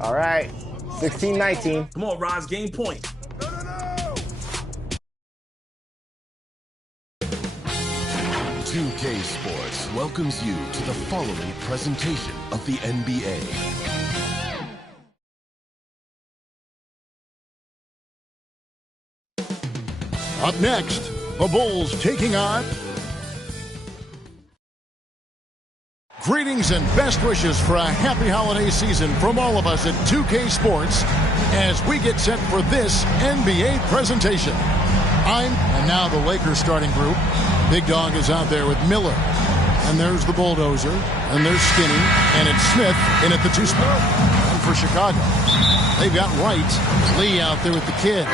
All right, 16-19. Come on, Roz, game point. 2K Sports welcomes you to the following presentation of the NBA. Up next, the Bulls taking on... Greetings and best wishes for a happy holiday season from all of us at 2K Sports as we get set for this NBA presentation. And now the Lakers starting group. Big Dog is out there with Miller. And there's the Bulldozer. And there's Skinny. And it's Smith in at the 2 spot. And for Chicago, they've got Wright. Lee out there with the kid.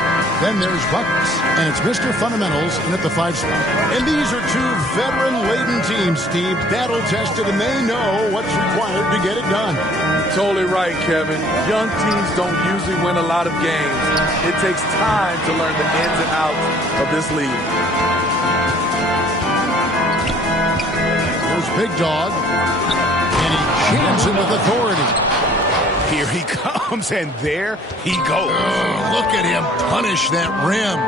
Then there's Buckets. And it's Mr. Fundamentals in at the 5 spot. And these are 2 veteran-laden teams, Steve. Battle-tested, and they know what's required to get it done. Totally right, Kevin. Young teams don't usually win a lot of games. It takes time to learn the ins and outs of this league. There's Big Dog. And he jams him with authority. Here he comes, and there he goes. Oh, look at him punish that rim.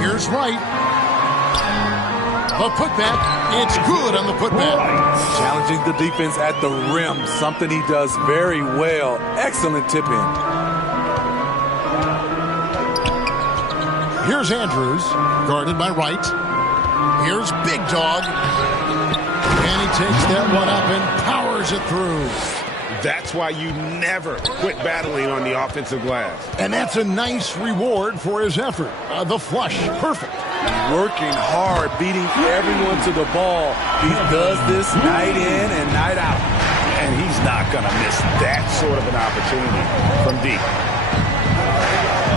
Here's Wright. The putback. It's good on the putback. Challenging the defense at the rim, something he does very well. Excellent tip in. Here's Andrews, guarded by Wright. Here's Big Dog. And he takes that one up and powers it through. That's why you never quit battling on the offensive glass. And that's a nice reward for his effort. The flush, perfect. Working hard, beating everyone to the ball. He does this night in and night out. And he's not going to miss that sort of an opportunity from deep.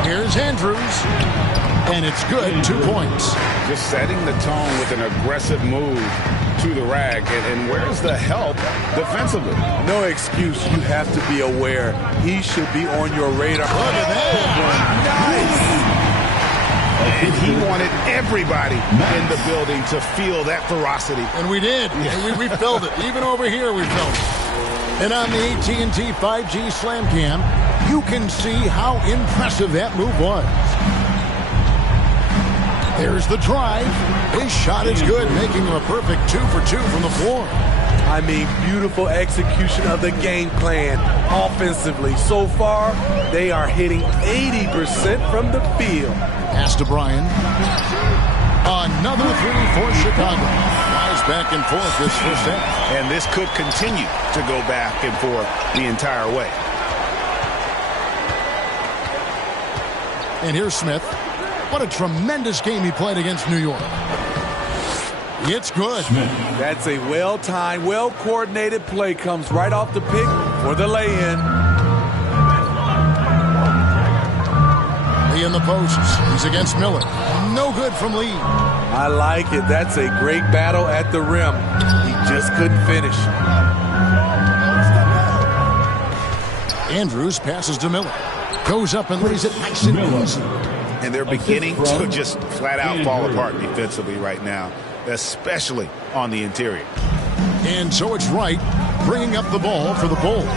Here's Andrews. And it's good, 2 points. Just setting the tone with an aggressive move to the rag. And where's the help defensively? No excuse. You have to be aware. He should be on your radar. Look at Nice. that. And he wanted everybody in the building to feel that ferocity. And we did. Yeah. We felt it. Even over here we felt it. And on the AT&T 5G Slam Cam, you can see how impressive that move was. There's the drive. His shot is good, making him a perfect 2 for 2 from the floor. I mean, beautiful execution of the game plan offensively. So far, they are hitting 80% from the field. Pass to Bryan. Another 3 for Chicago. Flies back and forth this first half. And this could continue to go back and forth the entire way. And here's Smith. What a tremendous game he played against New York. It's good. That's a well-timed, well-coordinated play. Comes right off the pick for the lay-in. Lee in the posts. He's against Miller. No good from Lee. I like it. That's a great battle at the rim. He just couldn't finish. Andrews passes to Miller. Goes up and lays it nice and easy. And they're beginning to just flat out fall apart defensively right now, especially on the interior. And so it's Wright bringing up the ball for the Bulls.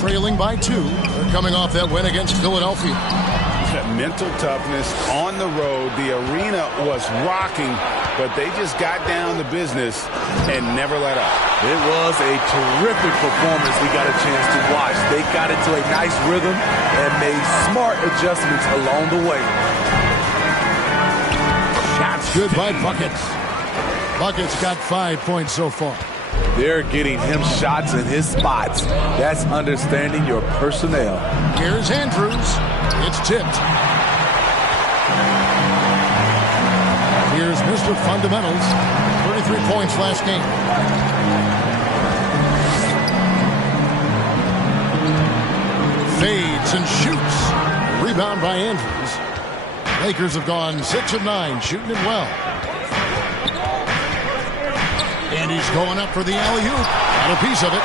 Trailing by 2. They're coming off that win against Philadelphia. That mental toughness on the road. The arena was rocking, but they just got down to business and never let up. It was a terrific performance we got a chance to watch. They got into a nice rhythm and made smart adjustments along the way. Shots good by Buckets. Buckets got 5 points so far. They're getting him shots in his spots. That's understanding your personnel. Here's Andrews. It's tipped. Here's Mr. Fundamentals. 33 points last game. Fades and shoots. Rebound by Andrews. Lakers have gone 6 of 9, shooting it well. And he's going up for the alley-oop. Got a piece of it.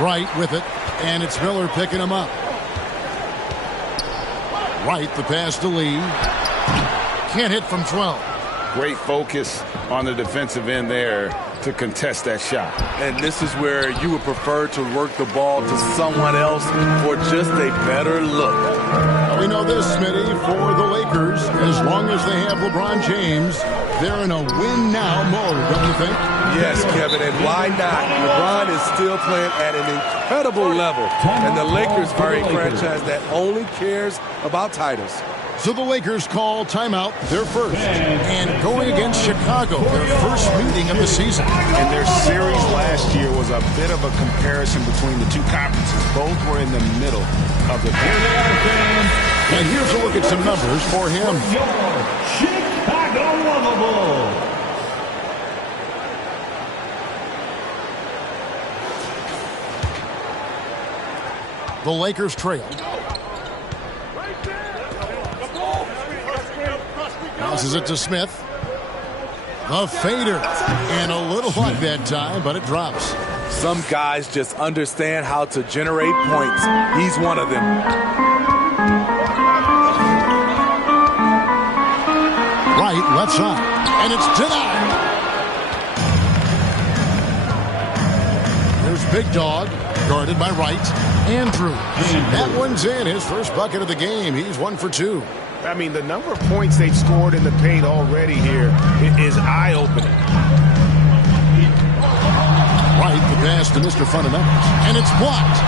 Wright with it. And it's Miller picking him up. Wright, the pass to Lee. Can't hit from 12. Great focus on the defensive end there to contest that shot. And this is where you would prefer to work the ball to someone else for just a better look. We know this, Smitty, for the Lakers, as long as they have LeBron James, they're in a win-now mode, don't you think? Yes, Kevin, and why not? LeBron is still playing at an incredible level, and the Lakers are a franchise that only cares about titles. So the Lakers call timeout, their first, and going against Chicago, their first meeting of the season. And their series last year was a bit of a comparison between the two conferences. Both were in the middle of the pack. And here's a look at some numbers for him. Chicago Lovable. The Lakers trail. Passes it to Smith. The fader. And a little luck that time, but it drops. Some guys just understand how to generate points. He's one of them. Right, left side. And it's denied. There's Big Dog, guarded by Wright. Andrews. That one's in. His first bucket of the game. He's 1 for 2. I mean, the number of points they've scored in the paint already here is eye-opening. Right, the pass to Mr. Fundamentals. And it's blocked.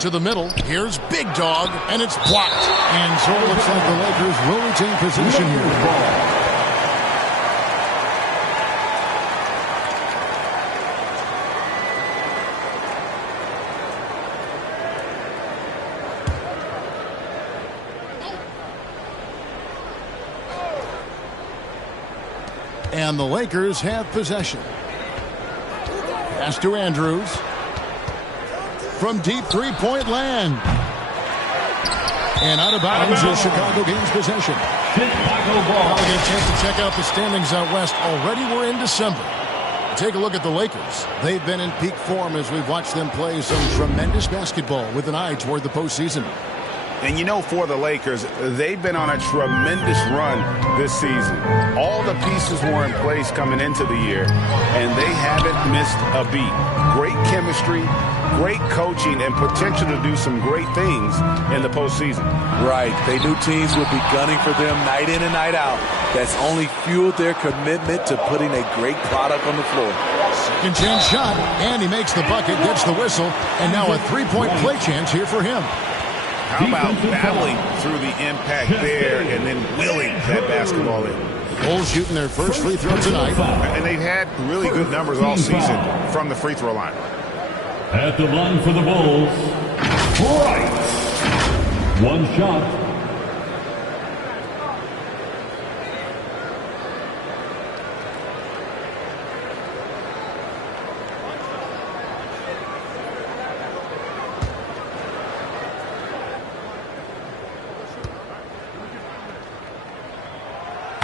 To the middle. Here's Big Dog. And it's blocked. And so it looks like the Lakers will retain possession here. And the Lakers have possession. Pass to Andrews. From deep three-point land. And out of bounds is Chicago gains possession. Chicago ball. I'll get a chance to check out the standings out west. Already we're in December. Take a look at the Lakers. They've been in peak form as we've watched them play some tremendous basketball with an eye toward the postseason. And you know, for the Lakers, they've been on a tremendous run this season. All the pieces were in place coming into the year, and they haven't missed a beat. Great chemistry, great coaching, and potential to do some great things in the postseason. Right. They knew teams would be gunning for them night in and night out. That's only fueled their commitment to putting a great product on the floor. Second chance shot, and he makes the bucket, gets the whistle, and now a three-point play chance here for him. How about battling through the impact there and then willing that basketball in? Bulls shooting their first free throw tonight. And they've had really good numbers all season from the free throw line. At the line for the Bulls, Wright. One shot.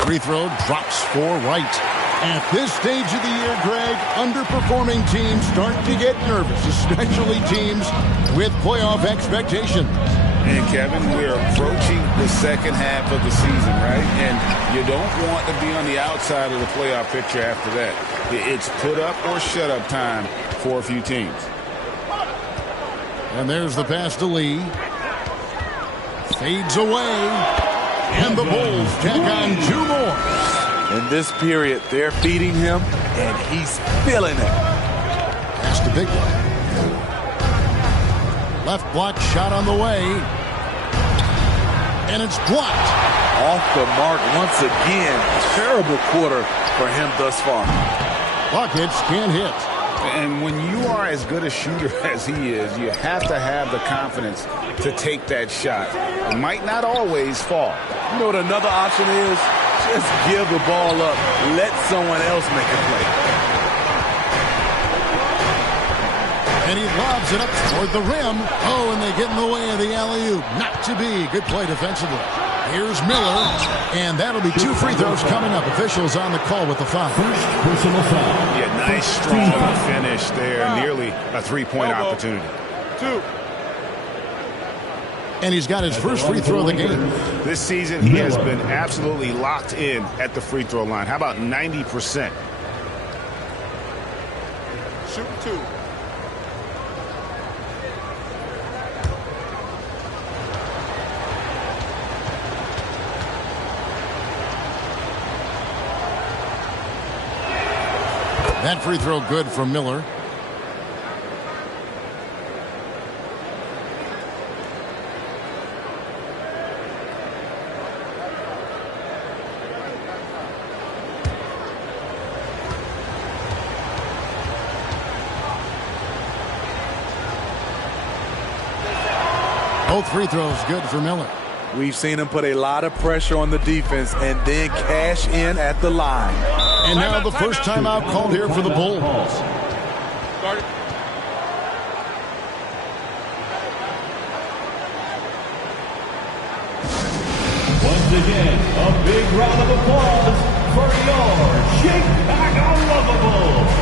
Free throw drops for Wright. At this stage of the year, Greg, underperforming teams start to get nervous, especially teams with playoff expectations. And Kevin, we're approaching the second half of the season, right? And you don't want to be on the outside of the playoff picture after that. It's put up or shut up time for a few teams. And there's the pass to Lee. Fades away. And the Bulls tack on 2 more. In this period, they're feeding him, and he's feeling it. Pass to Big One. Left block shot on the way. And it's blocked. Off the mark once again. Terrible quarter for him thus far. Buckets can't hit. And when you are as good a shooter as he is, you have to have the confidence to take that shot. It might not always fall. You know what another option is? Just give the ball up. Let someone else make a play. And he lobs it up toward the rim. Oh, and they get in the way of the alley-oop. Not to be. Good play defensively. Here's Miller. And that'll be 2 free throws coming up. Officials on the call with the foul. First personal foul. Yeah, nice strong finish there. Nearly a 3-point opportunity. 2. And he's got his first free throw of the game. This season, he has been absolutely locked in at the free throw line. How about 90%? Shoot 2. That free throw good from Miller. Both free throws good for Miller. We've seen him put a lot of pressure on the defense and then cash in at the line. And now the first timeout called here for the Bulls. Once again, a big round of applause for your Chicago Lovables.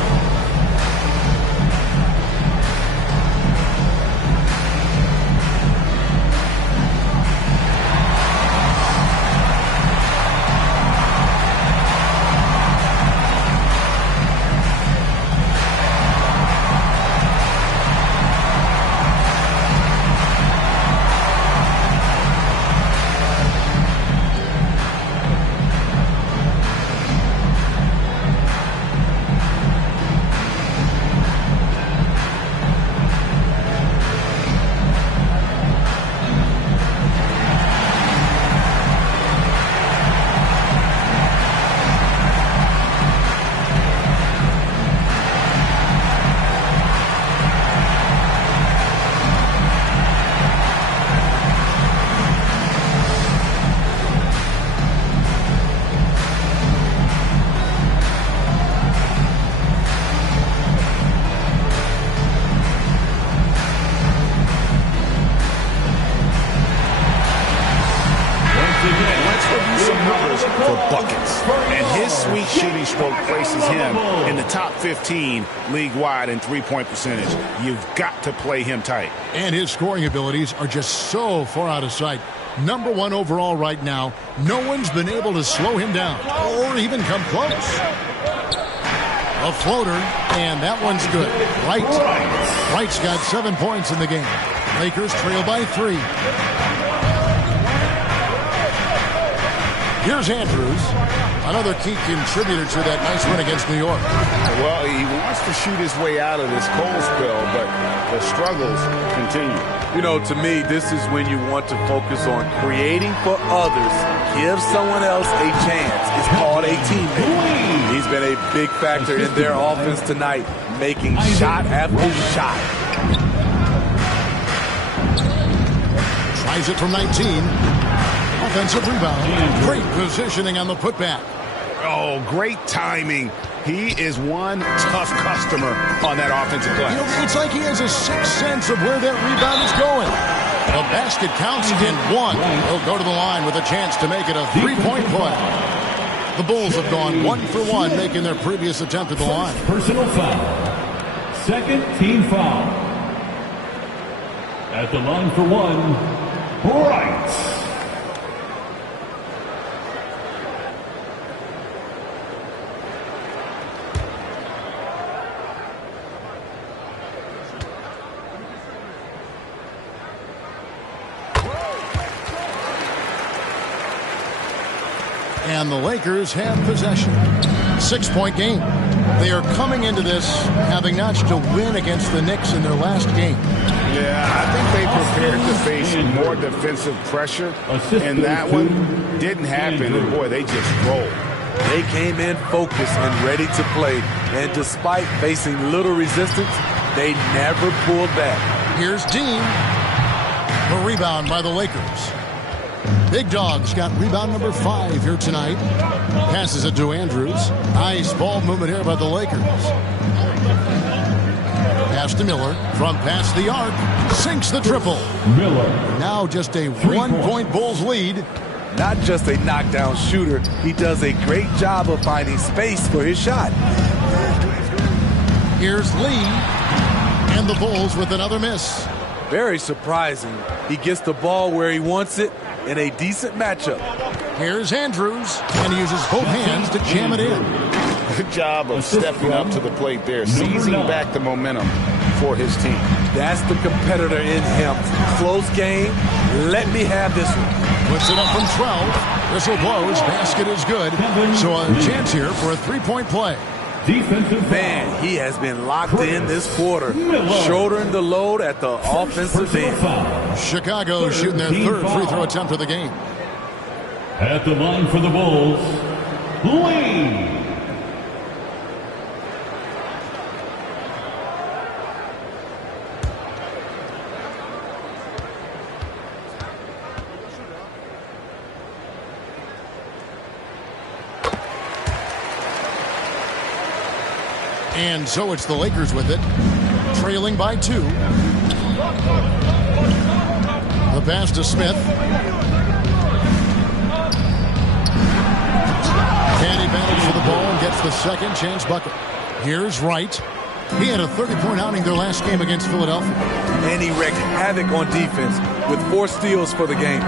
In the top 15 league-wide in three-point percentage. You've got to play him tight. And his scoring abilities are just so far out of sight. Number 1 overall right now. No one's been able to slow him down or even come close. A floater, and that one's good. Wright's got 7 points in the game. Lakers trail by 3. Here's Andrews, another key contributor to that nice win against New York. Well, he wants to shoot his way out of this cold spell, but the struggles continue. You know, to me, this is when you want to focus on creating for others. Give someone else a chance. It's called a teammate. He's been a big factor in their offense tonight, making shot after shot. Tries it from 19. Offensive rebound. Great positioning on the putback. Oh, great timing. He is one tough customer on that offensive play. You know, it's like he has a sixth sense of where that rebound is going. The basket counts in 1. He'll go to the line with a chance to make it a 3-point play. The Bulls have gone 1 for 1, making their previous attempt at the line. Personal foul. Second team foul. At the line for 1, Wright. And the Lakers have possession. 6-point game. They are coming into this having notched a win against the Knicks in their last game. Yeah, I think they prepared to face more defensive pressure, and that one didn't happen. And boy, they just rolled. They came in focused and ready to play, and despite facing little resistance, they never pulled back. Here's Dean. The rebound by the Lakers. Big Dog's got rebound number 5 here tonight. Passes it to Andrews. Nice ball movement here by the Lakers. Pass to Miller from past the arc. Sinks the triple. Miller. Now just a 1-point Bulls lead. Not just a knockdown shooter, he does a great job of finding space for his shot. Here's Lee. And the Bulls with another miss. Very surprising. He gets the ball where he wants it in a decent matchup. Here's Andrews, and he uses both hands to jam it in. Good job of stepping up to the plate there, seizing back the momentum for his team. That's the competitor in him. Close game. Let me have this one. Puts it up from 12. Whistle blows. Basket is good. So a chance here for a three-point play. Defensive Man, he has been locked in this quarter, shouldering the load at the offensive end. Chicago shooting their third free throw attempt of the game. At the line for the Bulls, Lee. And so it's the Lakers with it, trailing by 2. The pass to Smith. And he battles for the ball and gets the second chance bucket. Here's Wright. He had a 30-point outing their last game against Philadelphia. And he wreaked havoc on defense with 4 steals for the game.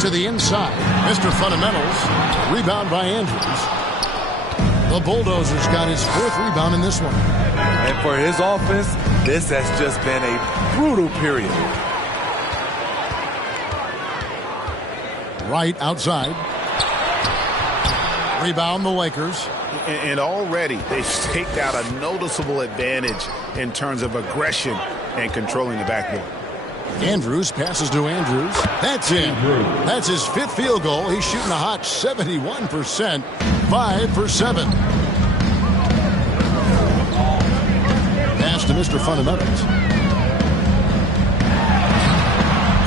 To the inside, Mr. Fundamentals, rebound by Andrews. The Bulldozers got his 4th rebound in this one. And for his offense, this has just been a brutal period. Right outside. Rebound the Lakers. And already they've staked out a noticeable advantage in terms of aggression and controlling the backboard. Andrews passes to Andrews. That's in. That's his 5th field goal. He's shooting a hot 71%. 5 for 7. Pass to Mr. Fundamentals.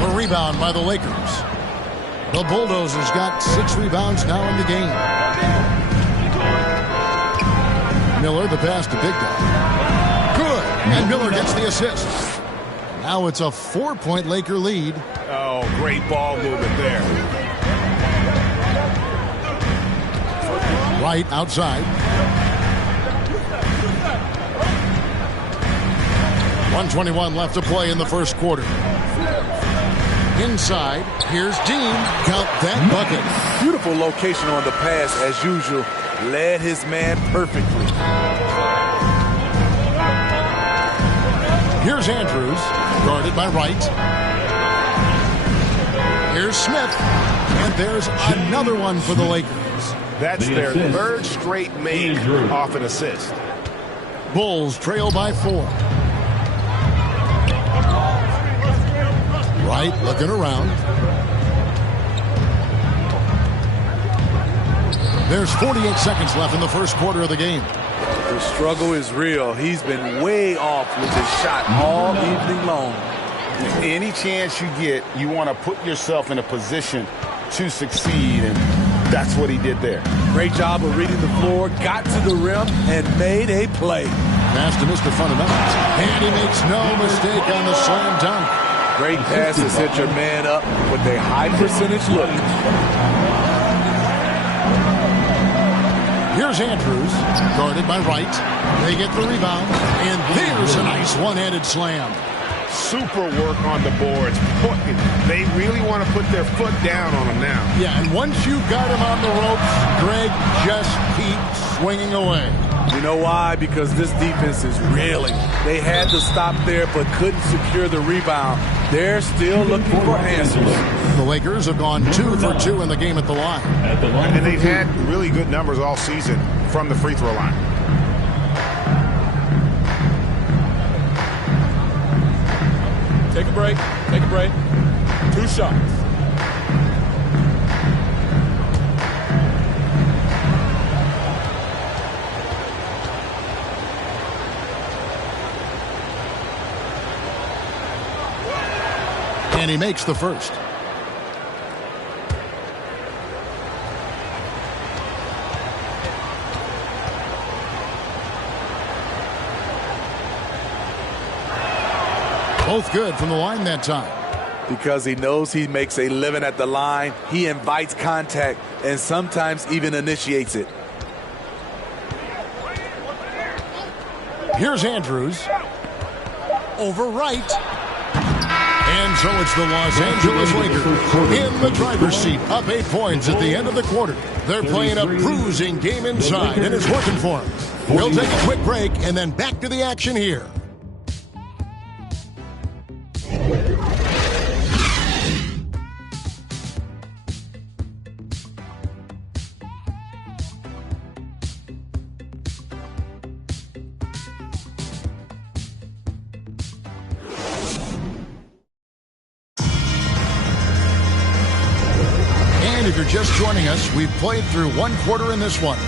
The rebound by the Lakers. The Bulldozers got 6 rebounds now in the game. Miller, the pass to Big Dog. Good. And Miller gets the assist. Now it's a 4-point Laker lead. Oh, great ball movement there. Right outside. 1:21 left to play in the first quarter. Inside, here's Dean. Count that bucket. Beautiful location on the pass as usual. Led his man perfectly. Here's Andrews, guarded by Wright. Here's Smith, and there's another one for the Lakers. That's their 3rd straight make off an assist. Bulls trail by 4. Wright looking around. There's 48 seconds left in the first quarter of the game. The struggle is real. He's been way off with his shot all evening long. Any chance you get, you want to put yourself in a position to succeed, and that's what he did there. Great job of reading the floor, got to the rim, and made a play. Pass to Mr. Fundamentals. And he makes no mistake on the slam dunk. Great pass to set your man up with a high percentage look. Here's Andrews, guarded by Wright. They get the rebound, and there's a nice one-handed slam. Super work on the boards. They really want to put their foot down on him now. Yeah, and once you've got him on the ropes, Greg, just keep swinging away. You know why? Because this defense is reeling. They had to stop there but couldn't secure the rebound. They're still looking for answers. The Lakers have gone 2 for 2 in the game at the line. And they've had really good numbers all season from the free throw line. Take a break. Take a break. 2 shots. And he makes the first. Both good from the line that time. Because he knows he makes a living at the line, he invites contact and sometimes even initiates it. Here's Andrews. Over right. And so it's the Los Angeles Lakers in the driver's seat, up 8 points at the end of the quarter. They're playing a bruising game inside, and it's working for them. We'll take a quick break and then back to the action here. If you're just joining us, we've played through 1 quarter in this one.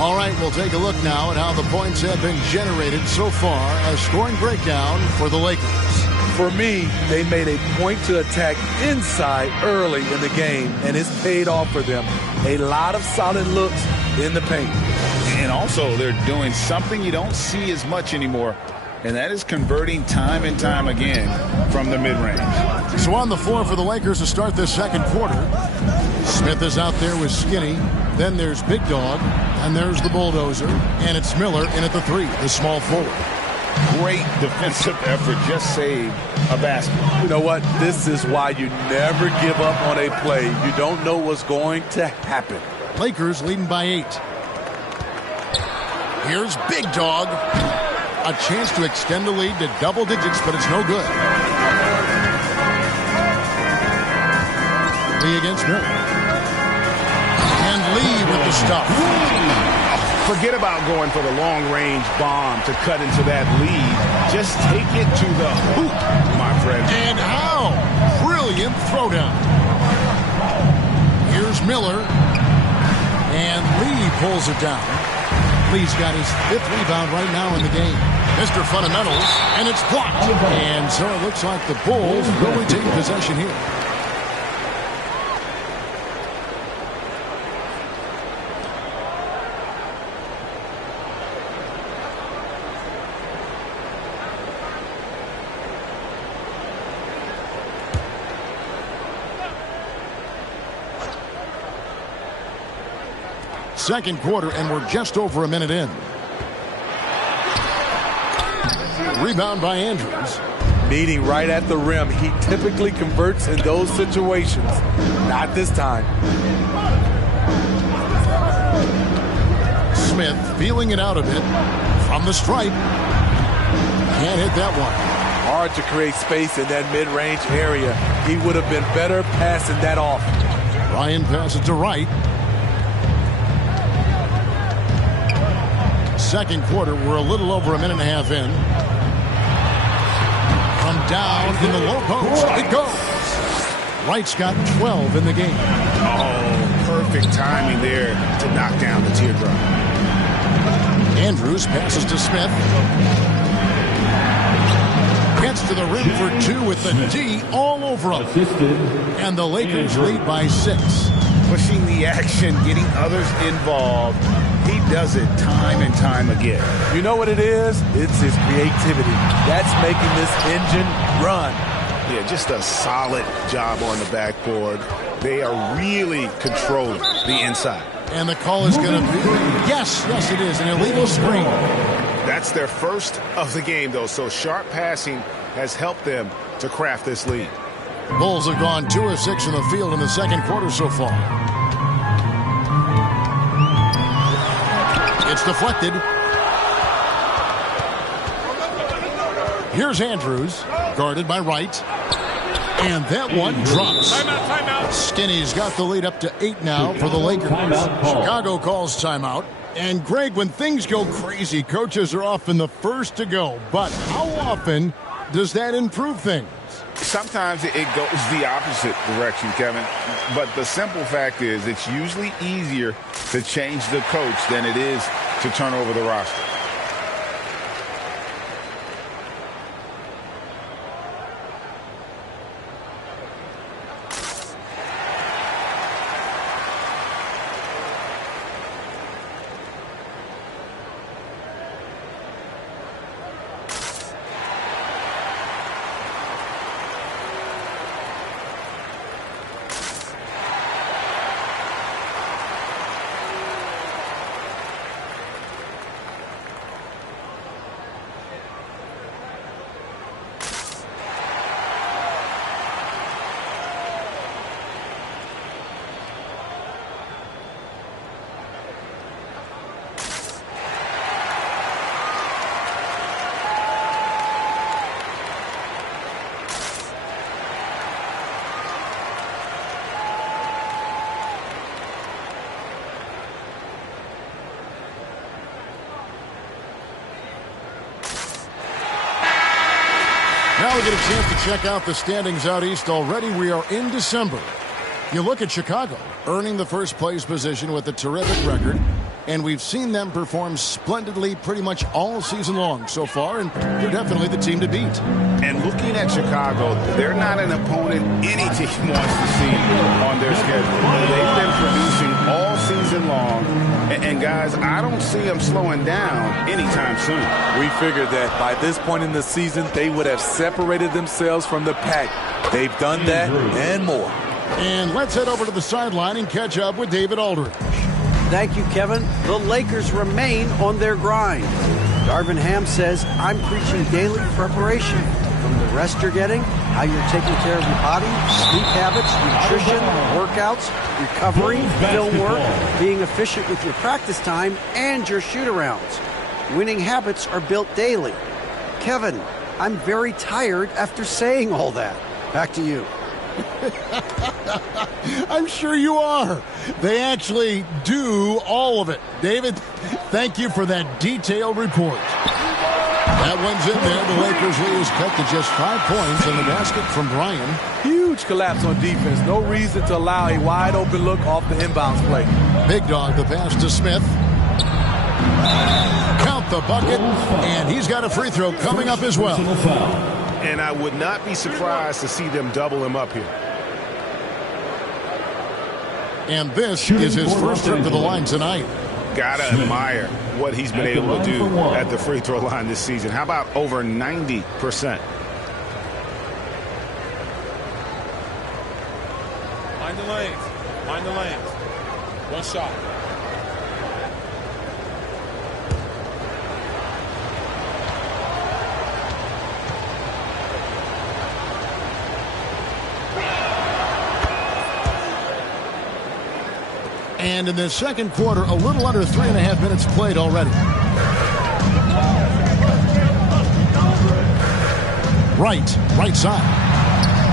All right, we'll take a look now at how the points have been generated so far. A scoring breakdown for the Lakers. For me, they made a point to attack inside early in the game, and it's paid off for them. A lot of solid looks in the paint. And also, they're doing something you don't see as much anymore, and that is converting time and time again from the mid-range. So on the floor for the Lakers to start this second quarter, Smith is out there with Skinny. Then there's Big Dog, and there's the Bulldozer, and it's Miller in at the 3, the small forward. Great defensive effort, just saved a basket. You know what? This is why you never give up on a play. You don't know what's going to happen. Lakers leading by 8. Here's Big Dog. A chance to extend the lead to double digits, but it's no good. Lee against Miller. And Lee with the stop. Forget about going for the long-range bomb to cut into that lead. Just take it to the hoop, my friend. And how? Brilliant throwdown. Here's Miller. And Lee pulls it down. Lee's got his 5th rebound right now in the game. Mr. Fundamentals, and it's blocked. And so it looks like the Bulls will retain possession here. Second quarter, and we're just over a minute in. Rebound by Andrews. Meeting right at the rim. He typically converts in those situations. Not this time. Smith feeling it out a bit from the stripe. Can't hit that one. Hard to create space in that mid-range area. He would have been better passing that off. Ryan passes to Wright. Second quarter, we're a little over a minute and a half in. From down in the low post, it goes. Wright's got 12 in the game. Oh, perfect timing there to knock down the teardrop. Andrews passes to Smith. Gets to the rim for 2 with the D all over him. And the Lakers lead by 6. Pushing the action, getting others involved. He does it time and time again. You know what it is? It's his creativity. That's making this engine run. Yeah, just a solid job on the backboard. They are really controlling the inside. And the call is going to be, yes, it is, an illegal screen. That's their first of the game, though, so sharp passing has helped them to craft this lead. Bulls have gone 2 of 6 in the field in the second quarter so far. It's deflected. Here's Andrews, guarded by Wright. And that one drops. Timeout. Skinny's got the lead up to 8 now for the Lakers. Chicago calls timeout. And Greg, when things go crazy, coaches are often the first to go. But how often does that improve things? Sometimes it goes the opposite direction, Kevin. But the simple fact is it's usually easier to change the coach than it is to turn over the roster. Now we get a chance to check out the standings out east already. We are in December. You look at Chicago, earning the first place position with a terrific record, and we've seen them perform splendidly pretty much all season long so far, and they're definitely the team to beat. And looking at Chicago, they're not an opponent any team wants to see on their schedule. They've been producing all season long, and guys, I don't see them slowing down anytime soon. We figured that by this point in the season, they would have separated themselves from the pack. They've done that and more. And let's head over to the sideline and catch up with David Aldridge. Thank you, Kevin. The Lakers remain on their grind. Darvin Ham says, I'm preaching daily preparation. From the rest you're getting, how you're taking care of your body, sleep habits, nutrition, workouts, recovery, film work, being efficient with your practice time, and your shoot-arounds. Winning habits are built daily. Kevin, I'm very tired after saying all that. Back to you. I'm sure you are. They actually do all of it. David, thank you for that detailed report. That one's in there. The Lakers lead is cut to just 5 points in the basket from Bryan. Huge collapse on defense. No reason to allow a wide open look off the inbounds play. Big Dog, the pass to Smith. Count the bucket, and he's got a free throw coming up as well. And I would not be surprised to see them double him up here. And this is his first trip to the line tonight. Gotta admire what he's been able to do at the free throw line this season. How about over 90%? Mind the lanes. Mind the lanes. One shot. And in the second quarter, a little under 3.5 minutes played already. Right side.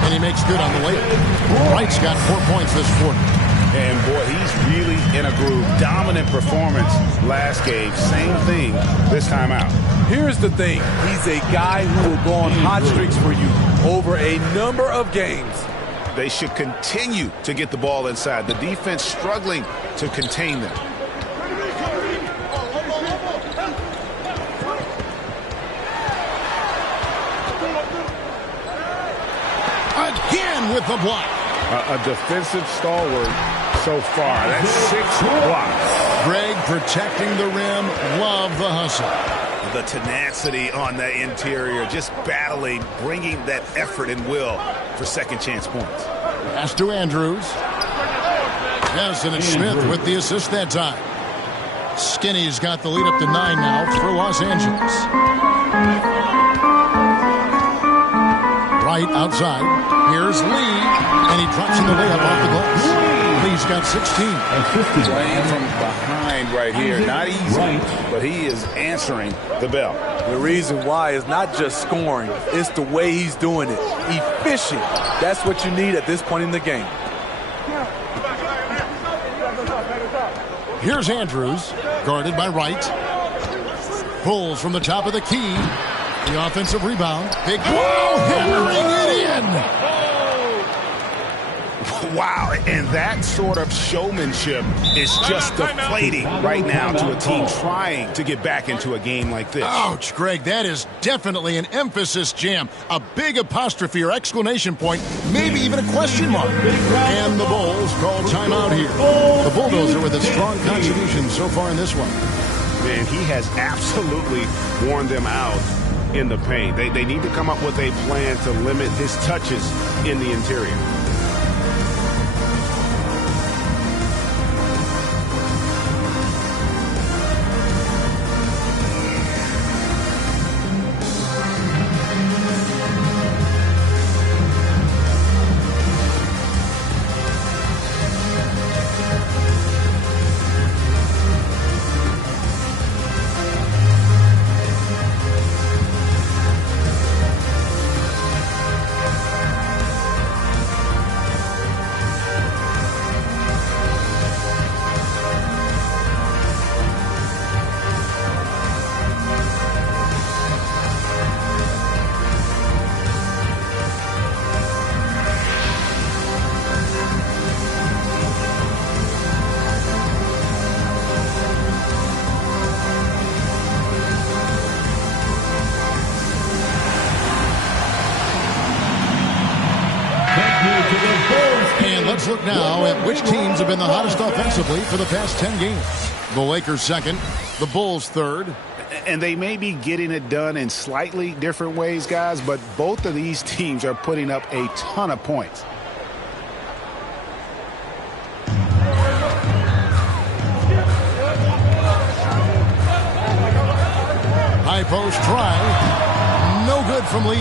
And he makes good on the layup. Wright's got 4 points this quarter. And boy, he's really in a groove. Dominant performance last game. Same thing this time out. Here's the thing. He's a guy who will go on hot streaks for you over a number of games. They should continue to get the ball inside. The defense struggling to contain them. Again with the block. A defensive stalwart so far. That's 6 blocks. Greg protecting the rim. Love the hustle. The tenacity on the interior, just battling, bringing that effort and will for second chance points. Pass to Andrews. Yes, and it's Smith with the assist that time. Skinny's got the lead up to 9 now for Los Angeles. Right outside. Here's Lee, and he drops in the layup off the glass. Lee's got 16. Playing from behind right here. Not easy, but he is answering the bell. The reason why is not just scoring. It's the way he's doing it. Efficient. That's what you need at this point in the game. Here's Andrews, guarded by Wright. Pulls from the top of the key. The offensive rebound. Big whoa, hammering it in. Wow, and that sort of showmanship is just deflating right now to a team trying to get back into a game like this. Ouch, Greg, that is definitely an emphasis jam. A big apostrophe or exclamation point, maybe even a question mark. And the Bulls call timeout here. The Bulldozer with a strong contribution so far in this one. Man, he has absolutely worn them out in the paint. They need to come up with a plan to limit his touches in the interior. Which teams have been the hottest offensively for the past 10 games? The Lakers second, the Bulls third. And they may be getting it done in slightly different ways, guys, but both of these teams are putting up a ton of points. High post try. No good from Lee.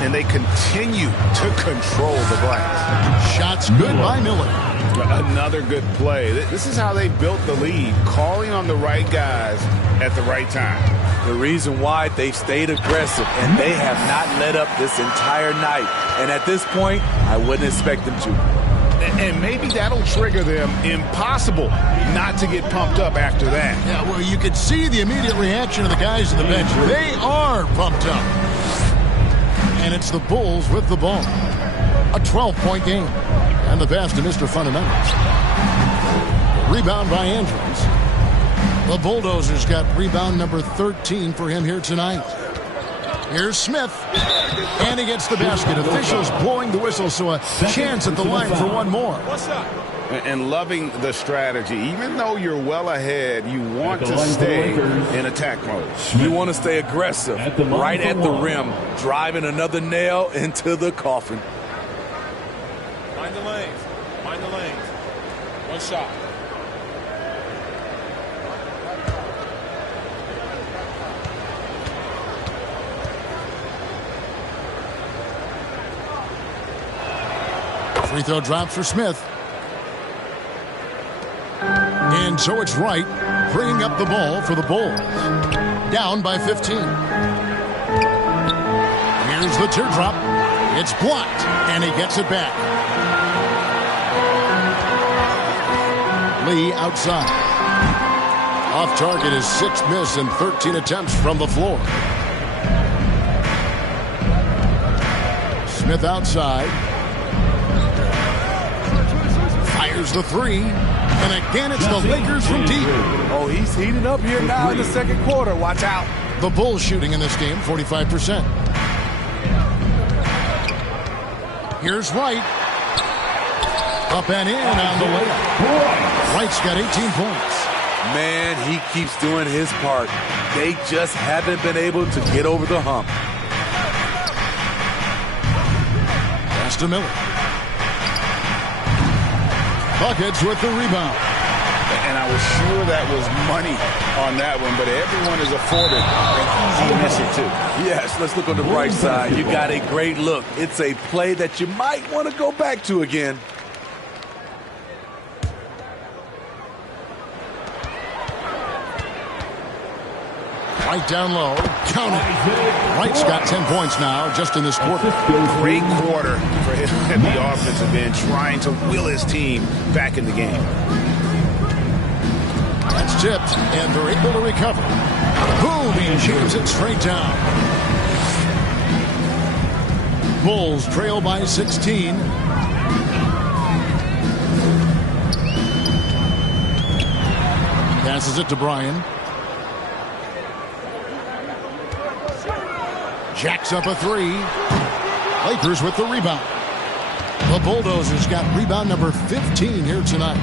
And they continue to control the glass. Shots good by Miller. Another good play. This is how they built the lead, calling on the right guys at the right time. The reason why they've stayed aggressive, and they have not let up this entire night. And at this point, I wouldn't expect them to. And maybe that'll trigger them. Impossible not to get pumped up after that. Yeah, well, you could see the immediate reaction of the guys on the bench. They are pumped up. And it's the Bulls with the ball. A 12-point game. And the pass to Mr. Fundamentals. Rebound by Andrews. The Bulldozers got rebound number 13 for him here tonight. Here's Smith. And he gets the basket. Officials blowing the whistle, so a chance at the line for one more. And loving the strategy. Even though you're well ahead, you want to stay in attack mode. You want to stay aggressive, right at the rim, driving another nail into the coffin. Find the lanes. Find the lanes. One shot. Free throw drops for Smith. And so it's Wright bringing up the ball for the Bulls. Down by 15. Here's the teardrop. It's blocked, and he gets it back. Lee outside. Off target is 6th miss and 13 attempts from the floor. Smith outside. Fires the three. And again, it's the Lakers from deep. Oh, he's heating up here now in the second quarter. Watch out. The Bulls shooting in this game, 45%. Here's Wright. Up and in on the layup. Wright's got 18 points. Man, he keeps doing his part. They just haven't been able to get over the hump. Pass to Miller. Buckets with the rebound. And I was sure that was money on that one, but everyone is afforded an easy miss or two. Yes, let's look on the right side. You got a great look. It's a play that you might want to go back to again. Right down low. Count it. Wright's got 10 points now just in this quarter. Great quarter for him at the offensive end, trying to will his team back in the game. That's tipped, and they're able to recover. Boom, he jams it straight down. Bulls trail by 16. Passes it to Bryan. Jacks up a three. Lakers with the rebound. The Bulldozers got rebound number 15 here tonight.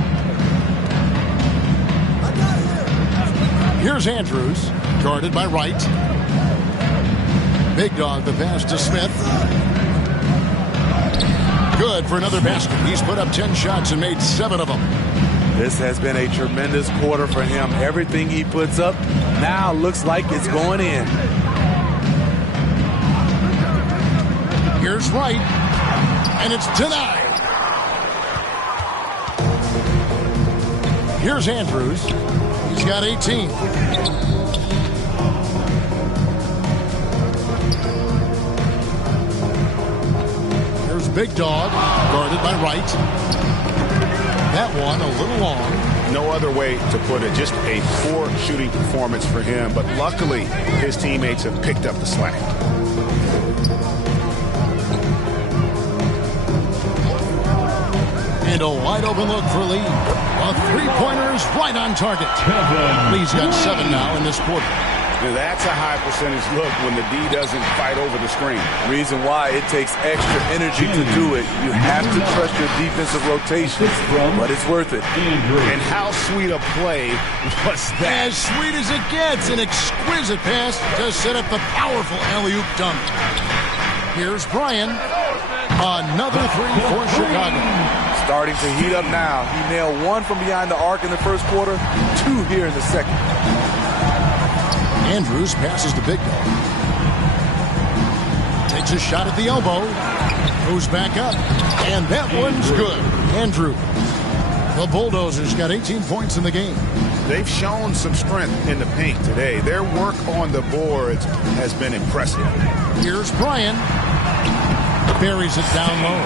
Here's Andrews, guarded by Wright. Big dog, the pass to Smith. Good for another basket. He's put up 10 shots and made 7 of them. This has been a tremendous quarter for him. Everything he puts up now looks like it's going in. Here's Wright, and it's denied. Here's Andrews. He's got 18. Here's Big Dog, guarded by Wright. That one a little long. No other way to put it. Just a poor shooting performance for him, but luckily his teammates have picked up the slack. And a wide open look for Lee. A three-pointer is right on target. Lee's got 7 now in this quarter. Now that's a high percentage look when the D doesn't fight over the screen. Reason why it takes extra energy to do it. You have to trust your defensive rotations, but it's worth it. And how sweet a play was that? As sweet as it gets, an exquisite pass to set up the powerful alley-oop dunk. Here's Brian. Another three for Chicago. Starting to heat up now. He nailed one from behind the arc in the first quarter, two here in the second. Andrews passes the big dog. Takes a shot at the elbow. Goes back up. And that one's good. Andrews. The Bulldozers got 18 points in the game. They've shown some strength in the paint today. Their work on the boards has been impressive. Here's Brian. Buries it down low.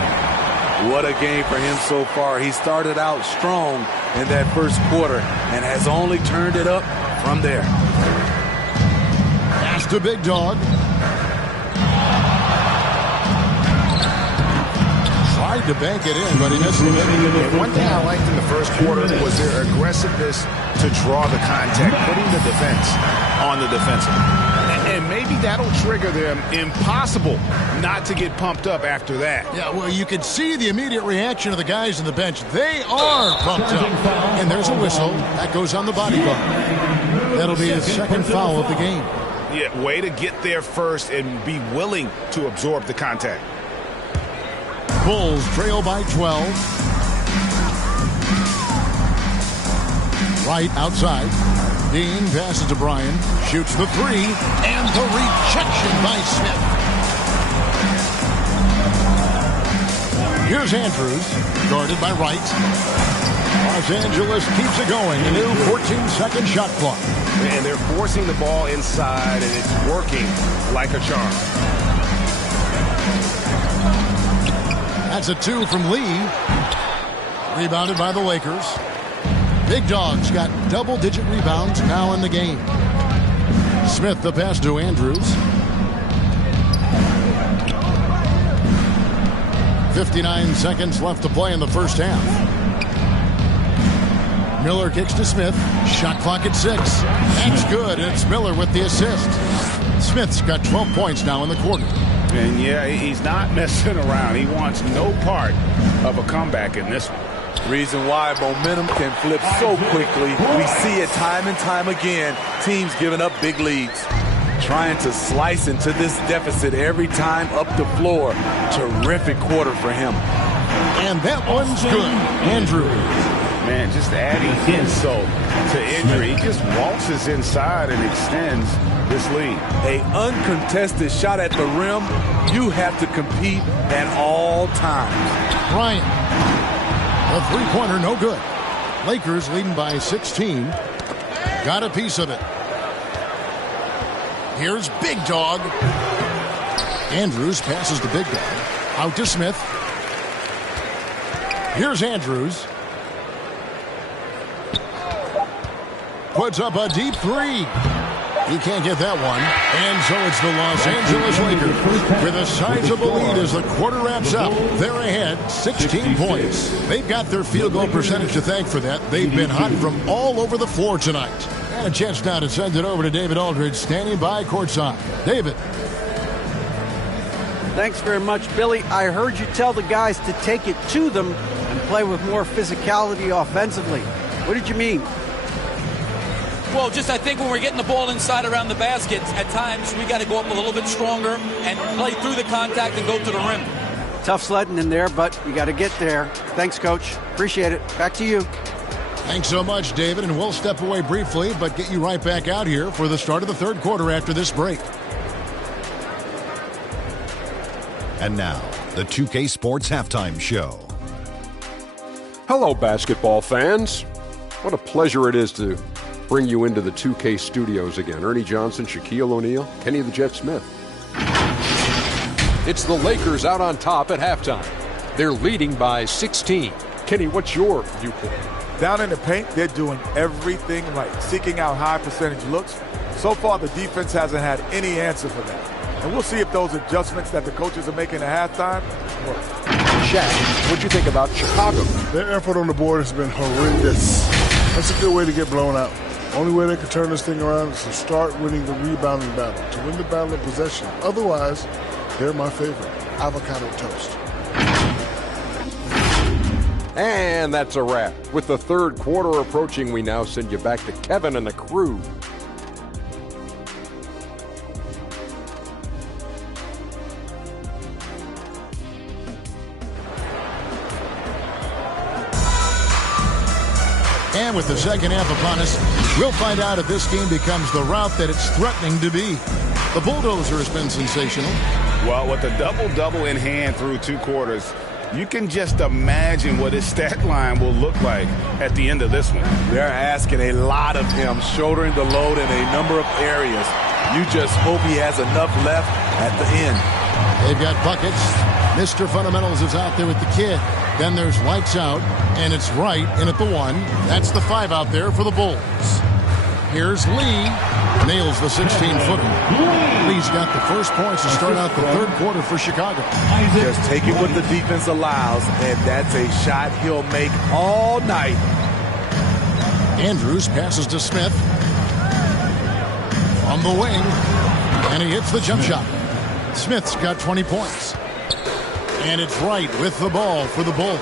What a game for him so far. He started out strong in that first quarter and has only turned it up from there. Pass to big dog. Tried to bank it in, but he missed it. And one thing I liked in the first quarter was their aggressiveness to draw the contact, putting the defense on the defensive. And maybe that'll trigger them. Impossible not to get pumped up after that. Yeah, well, you can see the immediate reaction of the guys on the bench. They are pumped up. And there's a whistle. That goes on the body clock. That'll be his second foul of the game. Yeah, way to get there first and be willing to absorb the contact. Bulls trail by 12. Right outside. Dean passes to Brian. Shoots the three. And the rejection by Smith. Here's Andrews. Guarded by Wright. Los Angeles keeps it going. A new 14-second shot clock. And they're forcing the ball inside, and it's working like a charm. That's a two from Lee. Rebounded by the Lakers. Big Dog's got double-digit rebounds now in the game. Smith the pass to Andrews. 59 seconds left to play in the first half. Miller kicks to Smith. Shot clock at 6. That's good. It's Miller with the assist. Smith's got 12 points now in the quarter. And yeah, he's not messing around. He wants no part of a comeback in this one. Reason why momentum can flip so quickly. We see it time and time again. Teams giving up big leads. Trying to slice into this deficit every time up the floor. Terrific quarter for him. And that one's good. Andrews. Man, just adding insult to injury. He just waltzes inside and extends this lead. A uncontested shot at the rim. You have to compete at all times. Bryant. The three-pointer, no good. Lakers leading by 16. Got a piece of it. Here's Big Dog. Andrews passes to Big Dog. Out to Smith. Here's Andrews. Puts up a deep three. He can't get that one. And so it's the Los Angeles Lakers with a sizable lead as the quarter wraps up. They're ahead 16 points. They've got their field goal percentage to thank for that. They've been hot from all over the floor tonight. And a chance now to send it over to David Aldridge, standing by courtside. David. Thanks very much, Billy. I heard you tell the guys to take it to them and play with more physicality offensively. What did you mean? Well, just I think when we're getting the ball inside around the basket, at times we got to go up a little bit stronger and play through the contact and go to the rim. Tough sledding in there, but you got to get there. Thanks, Coach. Appreciate it. Back to you. Thanks so much, David, and we'll step away briefly, but get you right back out here for the start of the third quarter after this break. And now, the 2K Sports Halftime Show. Hello, basketball fans. What a pleasure it is to bring you into the 2K studios again. Ernie Johnson, Shaquille O'Neal, Kenny the Jet Smith. It's the Lakers out on top at halftime. They're leading by 16. Kenny, what's your viewpoint? Down in the paint, they're doing everything right, seeking out high percentage looks. So far, the defense hasn't had any answer for that. And we'll see if those adjustments that the coaches are making at halftime work. Shaq, what'd you think about Chicago? Their effort on the board has been horrendous. That's a good way to get blown out. Only way they can turn this thing around is to start winning the rebounding battle, to win the battle of possession. Otherwise, they're my favorite. Avocado toast. And that's a wrap. With the third quarter approaching, we now send you back to Kevin and the crew. And with the second half upon us, we'll find out if this game becomes the route that it's threatening to be. The Bulldozer has been sensational. Well, with a double-double in hand through 2 quarters, you can just imagine what his stat line will look like at the end of this one. They're asking a lot of him, shouldering the load in a number of areas. You just hope he has enough left at the end. They've got buckets. Mr. Fundamentals is out there with the kid. Then there's lights out, and it's right in at the 1. That's the 5 out there for the Bulls. Here's Lee. Nails the 16-footer. Lee's got the first points to start out the third quarter for Chicago. Just taking what the defense allows, and that's a shot he'll make all night. Andrews passes to Smith. On the wing, and he hits the jump shot. Smith's got 20 points. And it's right with the ball for the Bulls.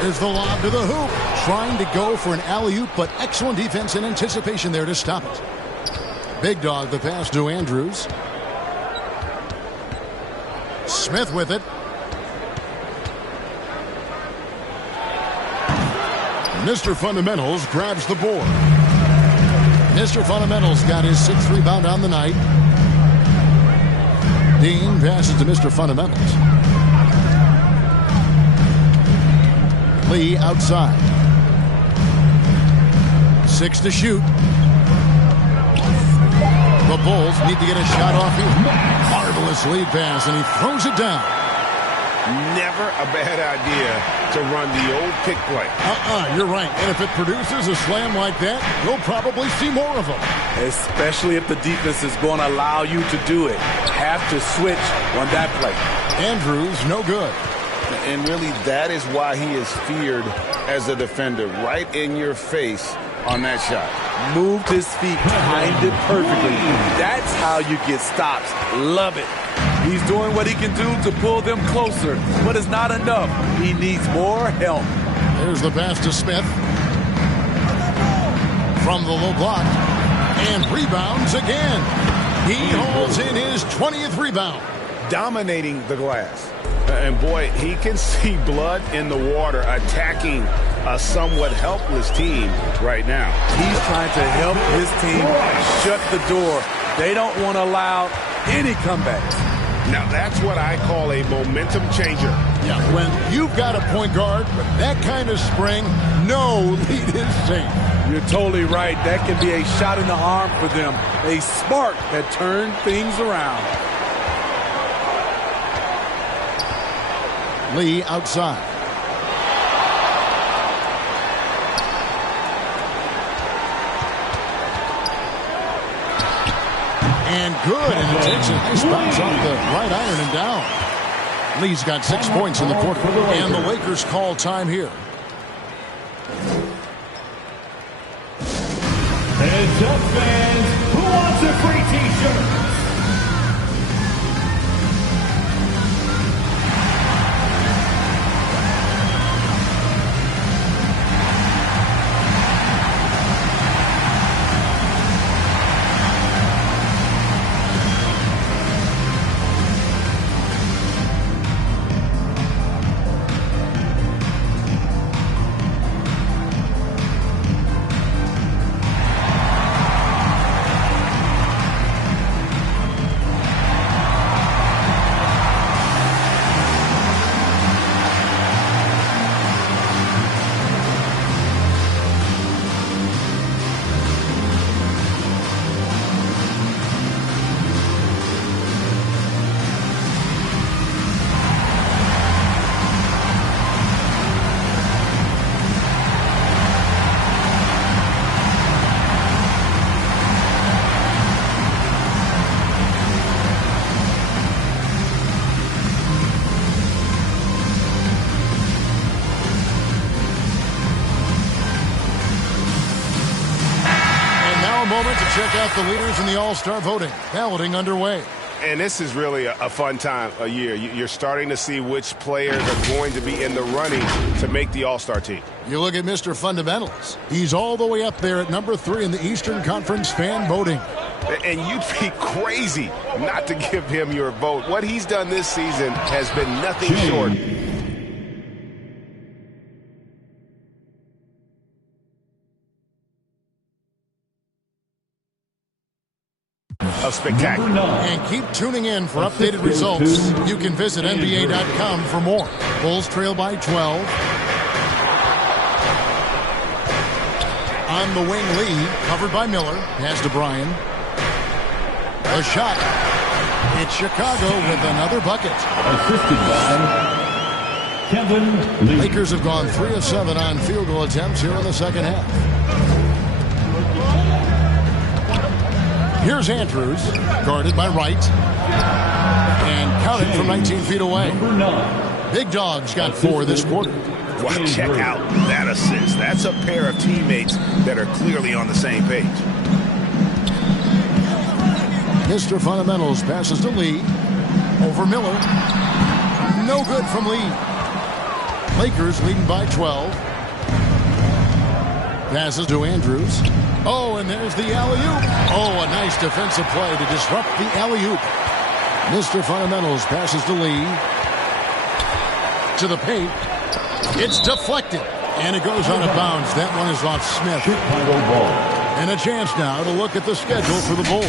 There's the lob to the hoop. Trying to go for an alley-oop, but excellent defense and anticipation there to stop it. Big Dog the pass to Andrews. Smith with it. Mr. Fundamentals grabs the board. Mr. Fundamentals got his 6th rebound on the night. Dean passes to Mr. Fundamentals. Lee outside. 6 to shoot. The Bulls need to get a shot off here. Marvelous lead pass, and he throws it down. Never a bad idea to run the old pick play. You're right. And if it produces a slam like that, you'll probably see more of them. Especially if the defense is going to allow you to do it. Have to switch on that play. Andrews, no good. And really, that is why he is feared as a defender. Right in your face on that shot. Moved his feet, timed it perfectly. That's how you get stops. Love it. He's doing what he can do to pull them closer, but it's not enough. He needs more help. There's the pass to Smith. From the low block. And rebounds again. He holds in his 20th rebound. Dominating the glass. And boy, he can see blood in the water attacking a somewhat helpless team right now. He's trying to help his team shut the door. They don't want to allow any comebacks. Now that's what I call a momentum changer. Yeah, when you've got a point guard with that kind of spring, no lead is safe. You're totally right. That can be a shot in the arm for them. A spark that turned things around. Lee outside. And good, and it takes a nice bounce off the right iron and down. Lee's got 6 points in the quarter, and the Lakers call time here. Heads up, fans. Who wants a free t-shirt? moment to check out the leaders in the All-Star voting. Balloting underway. And this is really a fun time of year. You're starting to see which players are going to be in the running to make the All-Star team. You look at Mr. Fundamentals. He's all the way up there at number 3 in the Eastern Conference fan voting. And you'd be crazy not to give him your vote. What he's done this season has been nothing short of spectacular. And keep tuning in for updated results. You can visit NBA.com for more. Bulls trail by 12. On the wing, Lee, covered by Miller. Pass to Bryan. A shot. It's Chicago with another bucket. Assisted by Kevin Lee. Lakers have gone 3 of 7 on field goal attempts here in the second half. Here's Andrews, guarded by Wright. And counted from 19 feet away. Big Dog's got 4 this quarter. Wow, check out that assist. That's a pair of teammates that are clearly on the same page. Mr. Fundamentals passes to Lee. Over Miller. No good from Lee. Lakers leading by 12. Passes to Andrews. Oh, and there's the alley-oop. Oh, a nice defensive play to disrupt the alley-oop. Mr. Fundamentals passes to Lee. To the paint. It's deflected. And it goes out of bounds. That one is off Smith. And a chance now to look at the schedule for the Bulls.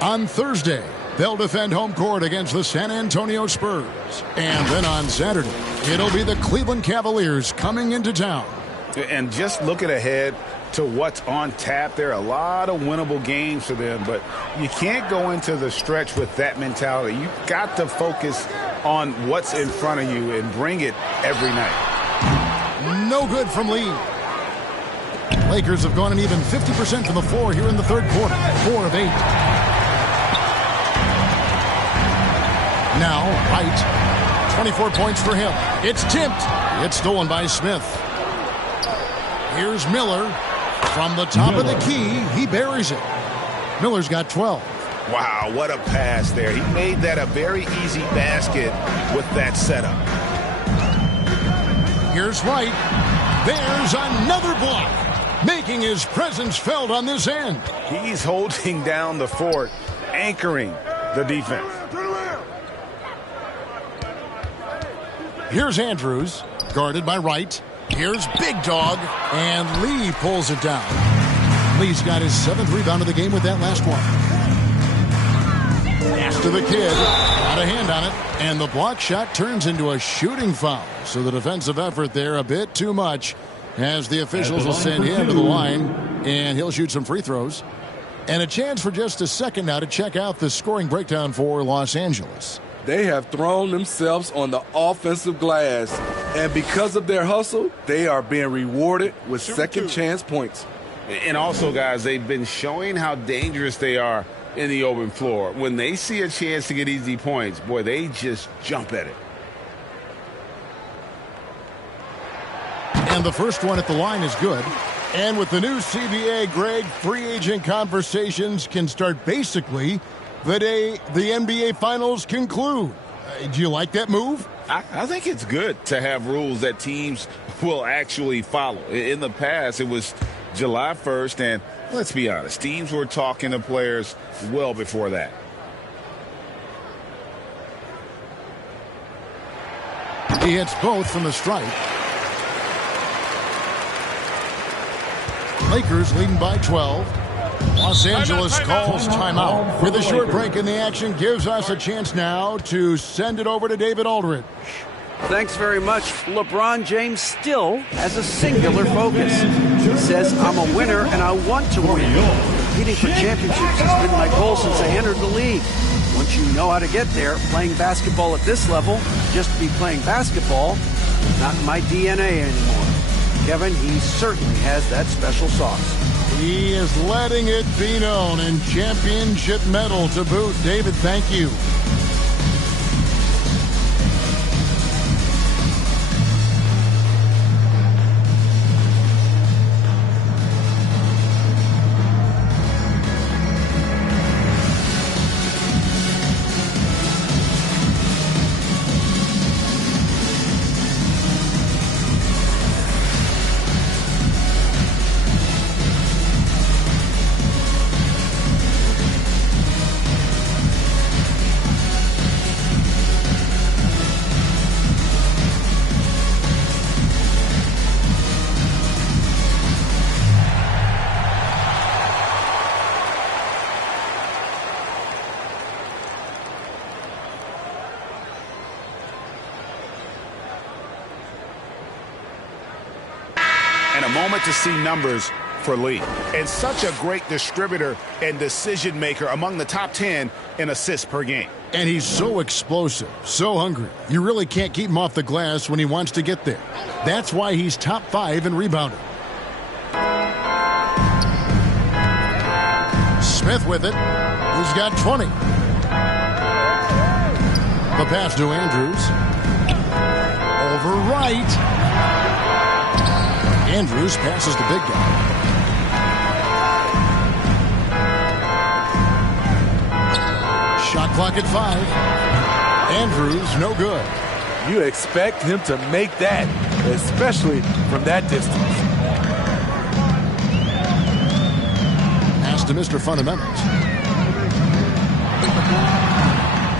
On Thursday, they'll defend home court against the San Antonio Spurs. And then on Saturday, it'll be the Cleveland Cavaliers coming into town. And just looking ahead to what's on tap, there are a lot of winnable games for them, but you can't go into the stretch with that mentality. You've got to focus on what's in front of you and bring it every night. No good from Lee. Lakers have gone an even 50% from the floor here in the third quarter. 4 of 8. Now, Wright. 24 points for him. It's tipped. It's stolen by Smith. Here's Miller. From the top of the key, he buries it. Miller's got 12. Wow, what a pass there. He made that a very easy basket with that setup. Here's Wright. There's another block, making his presence felt on this end. He's holding down the fort, anchoring the defense. Here's Andrews, guarded by Wright. Here's Big Dog, and Lee pulls it down. Lee's got his 7th rebound of the game with that last one. Pass to the kid. Got a hand on it, and the block shot turns into a shooting foul. So the defensive effort there a bit too much, as the officials will send him to the line, and he'll shoot some free throws. And a chance for just a second now to check out the scoring breakdown for Los Angeles. They have thrown themselves on the offensive glass, and because of their hustle, they are being rewarded with second chance points. And also, guys, they've been showing how dangerous they are in the open floor. When they see a chance to get easy points, boy, they just jump at it. And the first one at the line is good. And with the new CBA, Greg, free agent conversations can start basically the day the NBA Finals conclude. Do you like that move? I think it's good to have rules that teams will actually follow. In the past, it was July 1st, and let's be honest, teams were talking to players well before that. He hits both from the stripe. Lakers leading by 12. Los Angeles calls timeout. With a short break in the action, gives us a chance now to send it over to David Aldridge. Thanks very much. LeBron James still has a singular focus. He says, I'm a winner and I want to win. Competing for championships has been my goal since I entered the league. Once you know how to get there, playing basketball at this level, just to be playing basketball, not in my DNA anymore. Kevin, he certainly has that special sauce. He is letting it be known, and championship medal to boot. David, thank you. and a moment to see numbers for Lee. And such a great distributor and decision maker among the top 10 in assists per game. And he's so explosive, so hungry. You really can't keep him off the glass when he wants to get there. That's why he's top 5 in rebounding. Smith with it. He's got 20. The pass to Andrews. Over right. Andrews passes the big guy. Shot clock at 5. Andrews, no good. You expect him to make that, especially from that distance. Pass to Mr. Fundamentals.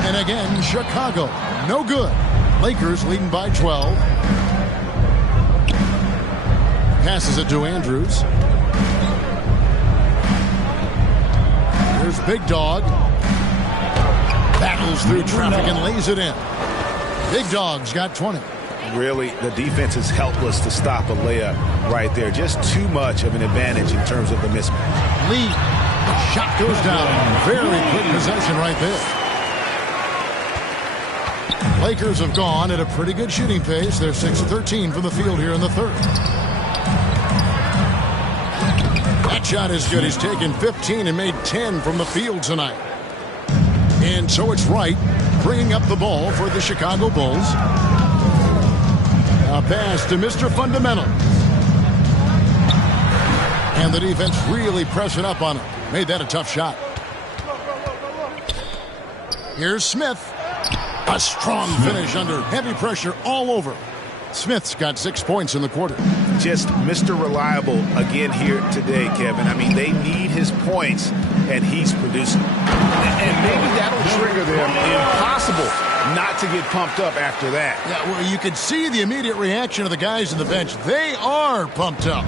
And again, Chicago, no good. Lakers leading by 12. Passes it to Andrews. Here's Big Dog. Battles through traffic and lays it in. Big Dog's got 20. Really, the defense is helpless to stop a layup right there. Just too much of an advantage in terms of the mismatch. Lee, shot goes down. Very quick possession right there. Lakers have gone at a pretty good shooting pace. They're 6 of 13 from the field here in the third. That shot is good. He's taken 15 and made 10 from the field tonight. And so it's Wright bringing up the ball for the Chicago Bulls. A pass to Mr. Fundamental. And the defense really pressing up on him. Made that a tough shot. Here's Smith. A strong finish under heavy pressure all over. Smith's got 6 points in the quarter. Just Mr. Reliable again here today, Kevin. I mean, they need his points, and he's producing. And maybe that'll trigger them. Impossible not to get pumped up after that. Yeah, well, you can see the immediate reaction of the guys on the bench. They are pumped up.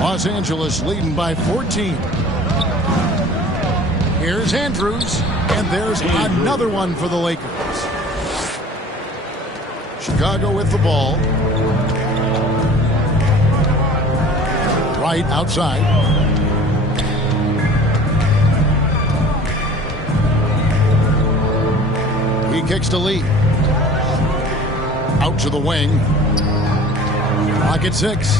Los Angeles leading by 14. Here's Andrews, and there's another one for the Lakers. Chicago with the ball. Right outside. He kicks to Lee. Out to the wing. Clock at 6.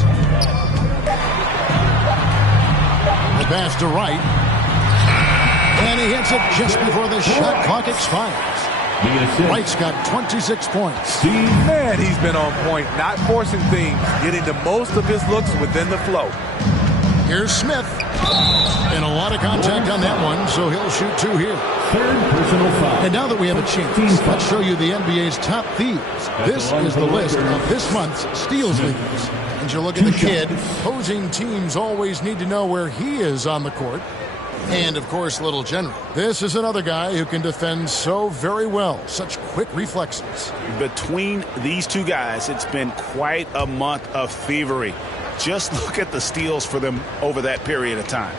The pass to Wright. And he hits it just before the shot clock expires. Wright's got 26 points. Man, he's been on point, not forcing things, getting the most of his looks within the flow. Here's Smith. And a lot of contact on that one, so he'll shoot 2 here. Third personal foul. And now that we have a chance, let's show you the NBA's top thieves. This is the list of this month's steals leaders. And you look at the kid, opposing teams always need to know where he is on the court. And, of course, Little General. This is another guy who can defend so very well. Such quick reflexes. Between these two guys, it's been quite a month of thievery. Just look at the steals for them over that period of time.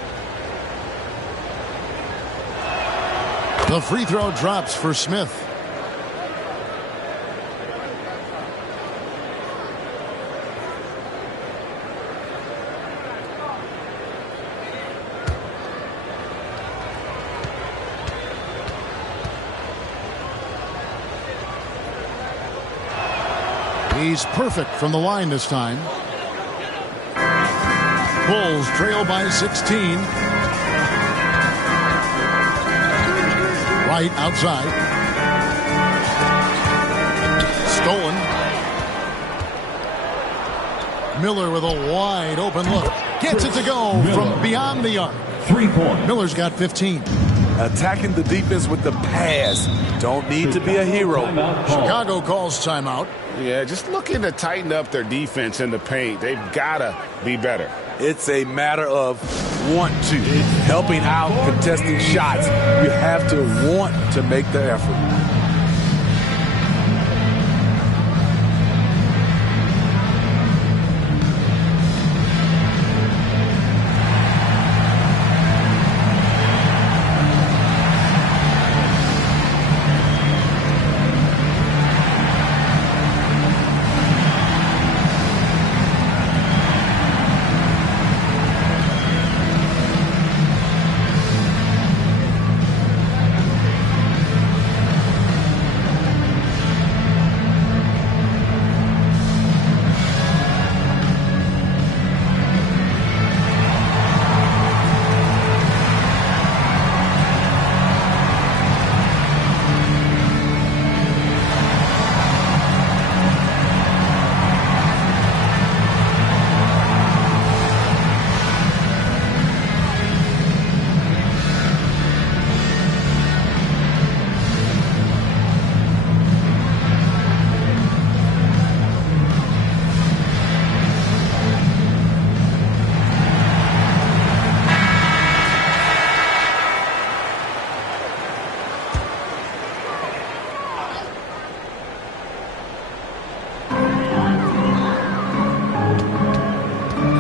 The free throw drops for Smith. He's perfect from the line this time. Bulls trail by 16. Right outside. Stolen. Miller with a wide open look. Gets it to go from beyond the arc. 3 points. Miller's got 15. Attacking the defense with the pass. Don't need to be a hero. Chicago calls timeout. Yeah, just looking to tighten up their defense in the paint. They've got to be better. It's a matter of want to. Helping out, contesting shots. You have to want to make the effort.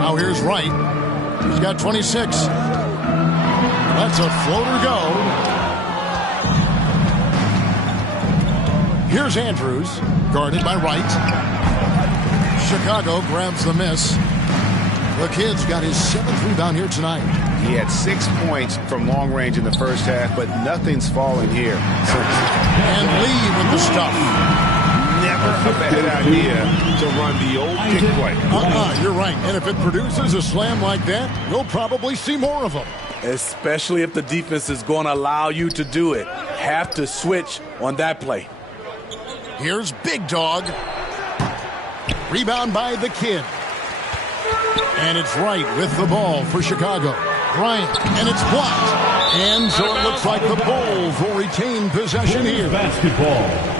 Now here's Wright. He's got 26. Lets a floater go. Here's Andrews, guarded by Wright. Chicago grabs the miss. The kid's got his 7th rebound here tonight. He had 6 points from long range in the first half, but nothing's falling here. And Lee with the stuff. Never a bad idea to run the old kick play. You're right. And if it produces a slam like that, we'll probably see more of them. Especially if the defense is going to allow you to do it. Have to switch on that play. Here's Big Dog. Rebound by the kid. And it's Wright with the ball for Chicago. Bryant, and it's blocked. And so it looks like the Bulls will retain possession here. Basketball.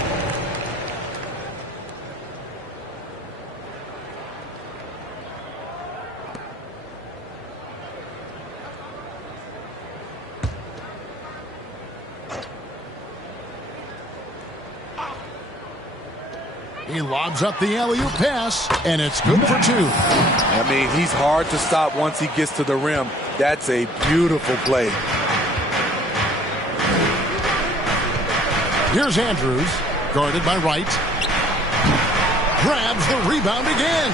He lobs up the alley-oop pass, and it's good for 2. I mean, he's hard to stop once he gets to the rim. That's a beautiful play. Here's Andrews, guarded by Wright. Grabs the rebound again.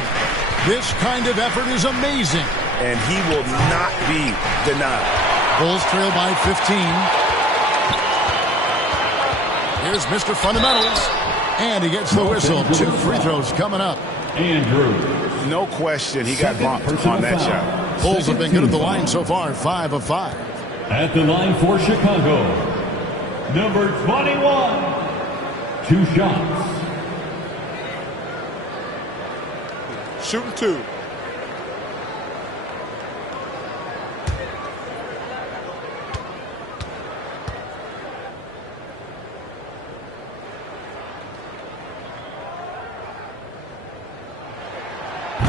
This kind of effort is amazing. And he will not be denied. Bulls trail by 15. Here's Mr. Fundamentals. And he gets the whistle. 2 free throws coming up. Andrew. No question, he got bumped on that shot. Bulls have been good at the line so far, 5 of 5. At the line for Chicago, number 21. 2 shots. Shooting 2.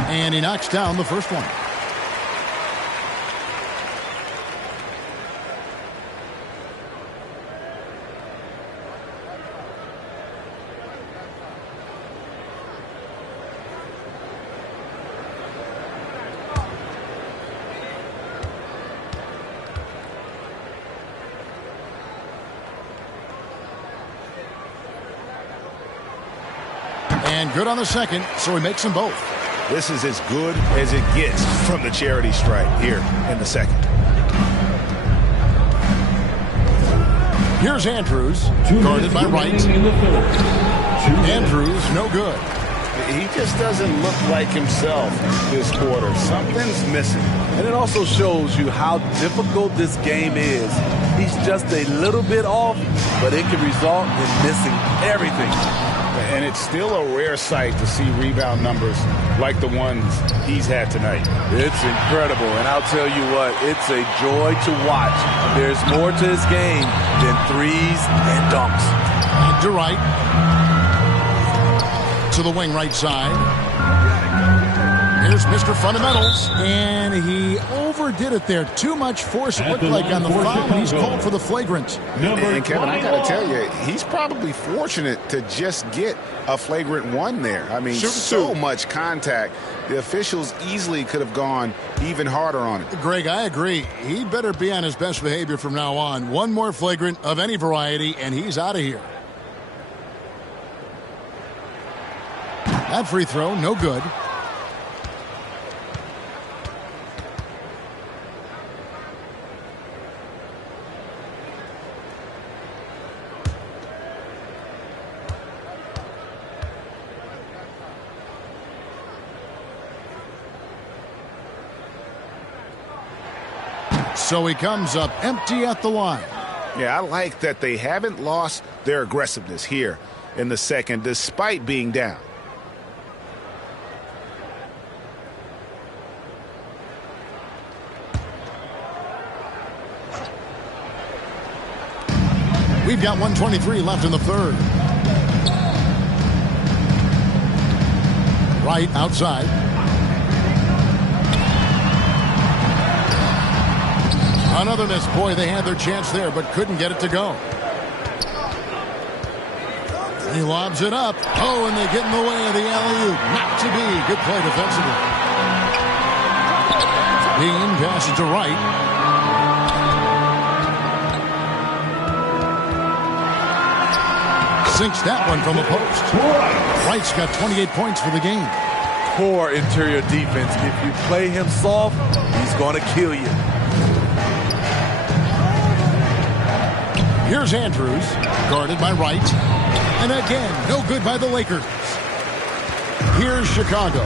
And he knocks down the first one. And good on the second, so he makes them both. This is as good as it gets from the charity stripe here in the second. Here's Andrews, guarded by Wright. Andrews, no good. He just doesn't look like himself this quarter. Something's missing. And it also shows you how difficult this game is. He's just a little bit off, but it can result in missing everything. And it's still a rare sight to see rebound numbers like the ones he's had tonight. It's incredible, and I'll tell you what, it's a joy to watch. There's more to his game than threes and dunks. To right. To the wing right side. Here's Mr. Fundamentals, and he overdid it there. Too much force, it looked like, on the foul, and he's called for the flagrant. And Kevin, I got to tell you, he's probably fortunate to just get a flagrant 1 there. I mean, so much contact. The officials easily could have gone even harder on it. Greg, I agree. He better be on his best behavior from now on. One more flagrant of any variety, and he's out of here. That free throw, no good. So he comes up empty at the line. Yeah, I like that they haven't lost their aggressiveness here in the second, despite being down. We've got 1:23 left in the third. Right outside. Another miss. Boy, they had their chance there, but couldn't get it to go. He lobs it up. Oh, and they get in the way of the alley-oop. Not to be. Good play defensively. Bean passes to Wright. Sinks that one from the post. Wright's got 28 points for the game. Poor interior defense. If you play him soft, he's going to kill you. Here's Andrews, guarded by Wright. And again, no good by the Lakers. Here's Chicago.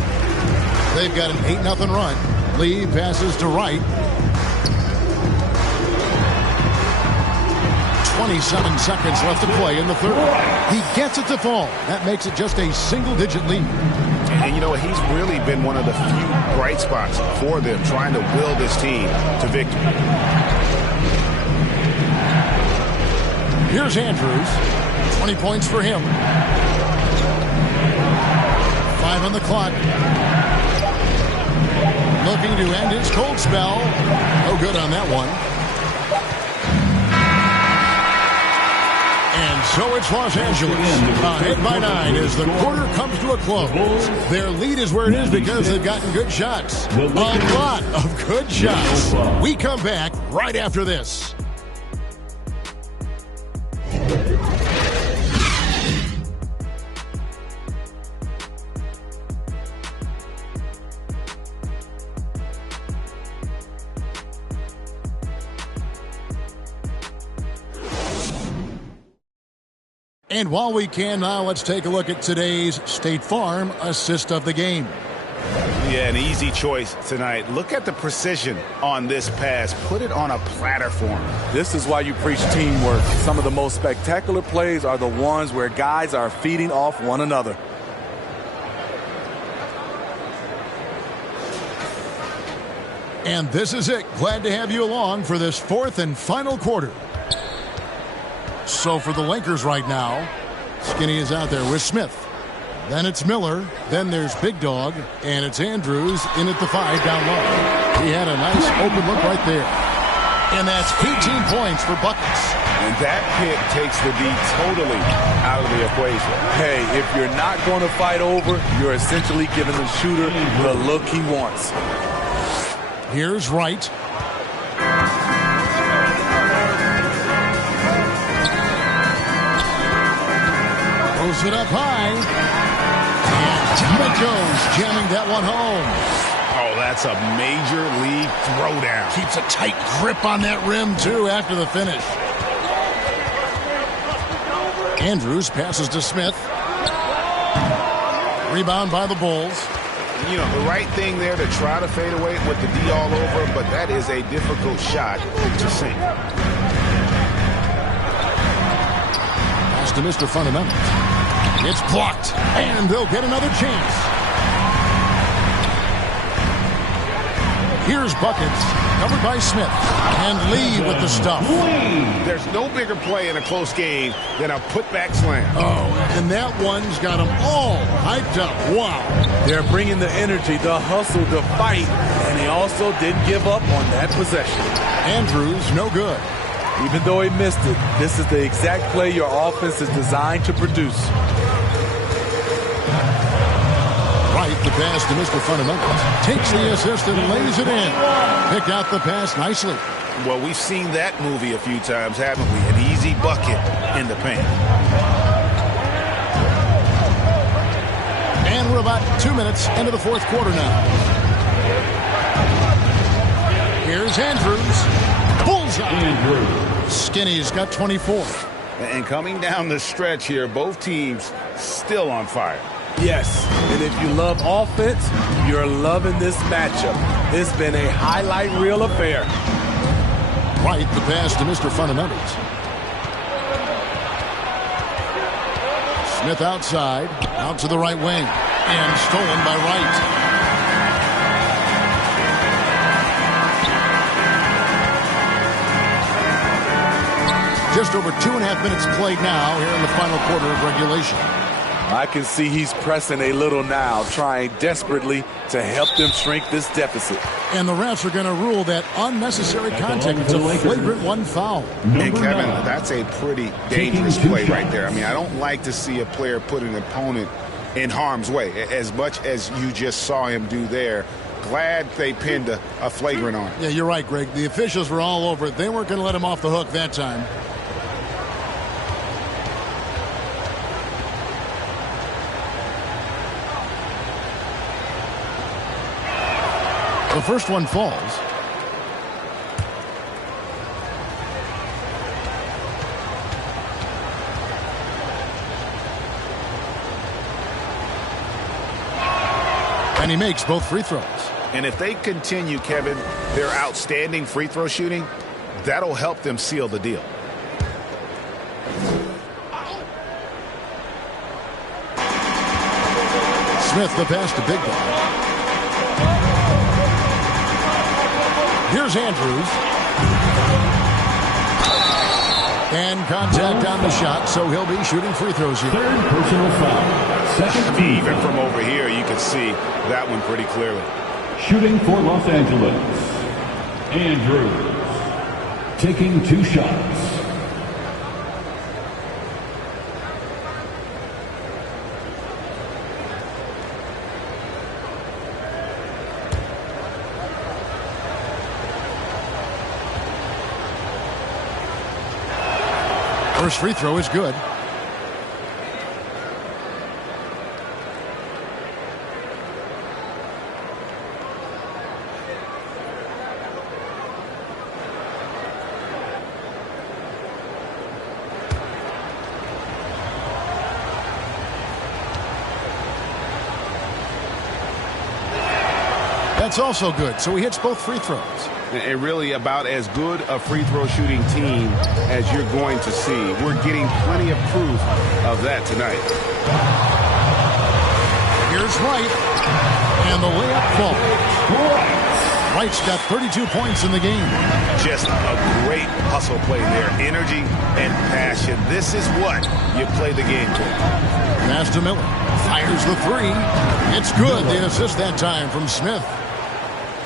They've got an 8-0 run. Lee passes to Wright. 27 seconds left to play in the third. He gets it to fall. That makes it just a single-digit lead. And you know, he's really been one of the few bright spots for them, trying to will this team to victory. Here's Andrews. 20 points for him. 5 on the clock. Looking to end his cold spell. No good on that one. And so it's Los Angeles. Ahead by 9 as the quarter comes to a close. Their lead is where it is because they've gotten good shots. A lot of good shots. We come back right after this. And while we can now, let's take a look at today's State Farm assist of the game. Yeah, an easy choice tonight. Look at the precision on this pass. Put it on a platter for him. This is why you preach teamwork. Some of the most spectacular plays are the ones where guys are feeding off one another. And this is it. Glad to have you along for this fourth and final quarter. So for the Lakers right now, Skinny is out there with Smith. Then it's Miller. Then there's Big Dog. And it's Andrews in at the 5 down low. He had a nice open look right there. And that's 18 points for buckets. And that pick takes the D totally out of the equation. Hey, if you're not going to fight over, you're essentially giving the shooter the look he wants. Here's Wright. Throws it up high. And down it goes, jamming that one home. Oh, that's a major league throwdown. Keeps a tight grip on that rim, too, after the finish. Andrews passes to Smith. Rebound by the Bulls. You know, the right thing there to try to fade away with the D all over, but that is a difficult shot to sink. Pass to Mr. Fundamentals. It's blocked, and they'll get another chance. Here's Buckets, covered by Smith, and Lee with the stuff. There's no bigger play in a close game than a putback slam. Oh, and that one's got them all hyped up. Wow. They're bringing the energy, the hustle, the fight, and he also didn't give up on that possession. Andrews, no good. Even though he missed it, this is the exact play your offense is designed to produce. Right, the pass to Mr. Fundamentals. Takes the assist and lays it in. Picked out the pass nicely. Well, we've seen that movie a few times, haven't we? An easy bucket in the paint. And we're about 2 minutes into the fourth quarter now. Here's Andrews. Bullseye. Skinny's got 24. And coming down the stretch here, both teams still on fire. Yes, and if you love offense, you're loving this matchup. It's been a highlight reel affair. Right, the pass to Mr. Fundamentals. Smith outside, out to the right wing, and stolen by Wright. Just over 2.5 minutes played now here in the final quarter of regulation. I can see he's pressing a little now, trying desperately to help them shrink this deficit. And the refs are going to rule that unnecessary contact. It's a flagrant one foul. And Kevin, that's a pretty dangerous play right there. I mean, I don't like to see a player put an opponent in harm's way. As much as you just saw him do there, Glad they pinned a flagrant on him. Yeah, you're right, Greg. The officials were all over it. They weren't going to let him off the hook that time. The first one falls. And he makes both free throws. And if they continue, Kevin, their outstanding free throw shooting, that'll help them seal the deal. Smith the pass to Big Guy. Here's Andrews. And contact on the shot, so he'll be shooting free throws here. Third personal foul. Second team. Even from over here, you can see that one pretty clearly. Shooting for Los Angeles, Andrews. Taking 2 shots. First free throw is good. That's also good, so he hits both free throws. And really about as good a free throw shooting team as you're going to see. We're getting plenty of proof of that tonight. Here's Wright, and the layup falls. Wright's got 32 points in the game. Just a great hustle play there. Energy and passion. This is what you play the game for. Pass to Miller. Fires the 3. It's good. The assist that time from Smith.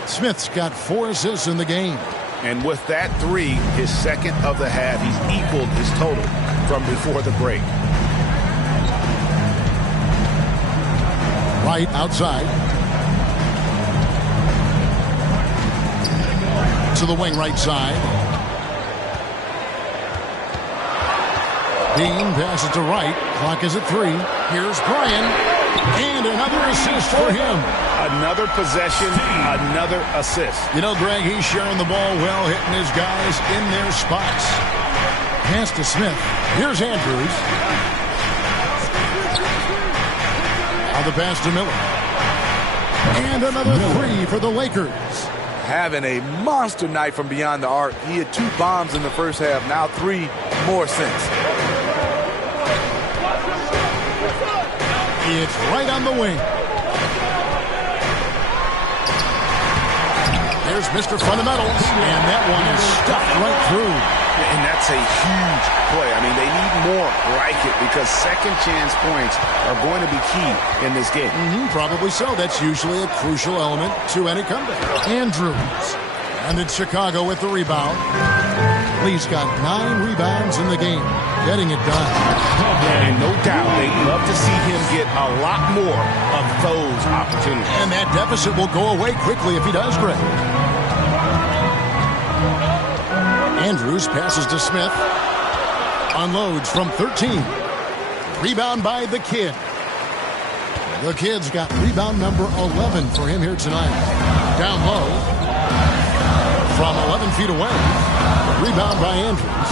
Smith's got 4 assists in the game. And with that 3, his second of the half, he's equaled his total from before the break. Right outside. To the wing right side. Dean passes to Wright. Clock is at 3. Here's Bryan. And another assist for him. Another possession, another assist. You know, Greg, he's sharing the ball well, hitting his guys in their spots. Pass to Smith. Here's Andrews. Now the pass to Miller. And another 3 for the Lakers. Having a monster night from beyond the arc. He had 2 bombs in the first half, now 3 more since. It's right on the wing. There's Mr. Fundamentals, and that one is stuffed right through. And that's a huge play. I mean, they need more like it because second chance points are going to be key in this game. Probably so. That's usually a crucial element to any comeback. Andrews. And it's Chicago with the rebound. Lee's got 9 rebounds in the game. Getting it done. And no doubt, they'd love to see him get a lot more of those opportunities. And that deficit will go away quickly if he does, Greg. Andrews passes to Smith. Unloads from 13. Rebound by the Kid. The Kid's got rebound number 11 for him here tonight. Down low. From 11 feet away. Rebound by Andrews.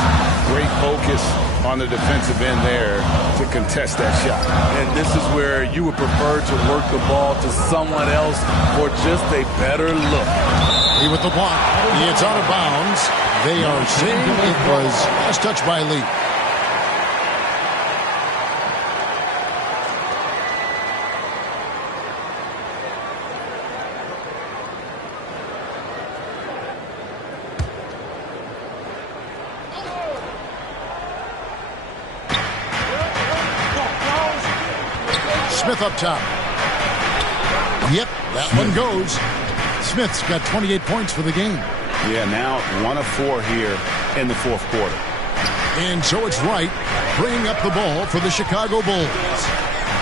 Great focus on the defensive end there to contest that shot. And this is where you would prefer to work the ball to someone else for just a better look. Lee with the block. It's out of bounds. They are saying it was last touch by Lee. Smith up top. Yep, that one goes. Smith's got 28 points for the game. Yeah, now 1 of 4 here in the fourth quarter. And so it's Wright bringing up the ball for the Chicago Bulls.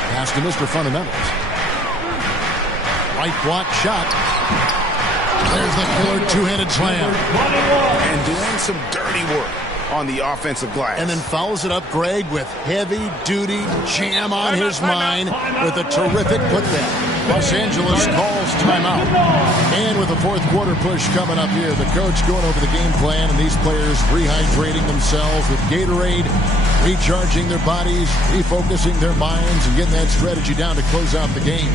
Pass to Mr. Fundamentals. Right block shot. There's the killer two-handed slam. And doing some dirty work on the offensive glass. And then follows it up, Greg, with heavy-duty jam on his mind with a terrific putback. Los Angeles calls timeout. And with the fourth quarter push coming up here, the coach going over the game plan, and these players rehydrating themselves with Gatorade, recharging their bodies, refocusing their minds, and getting that strategy down to close out the game.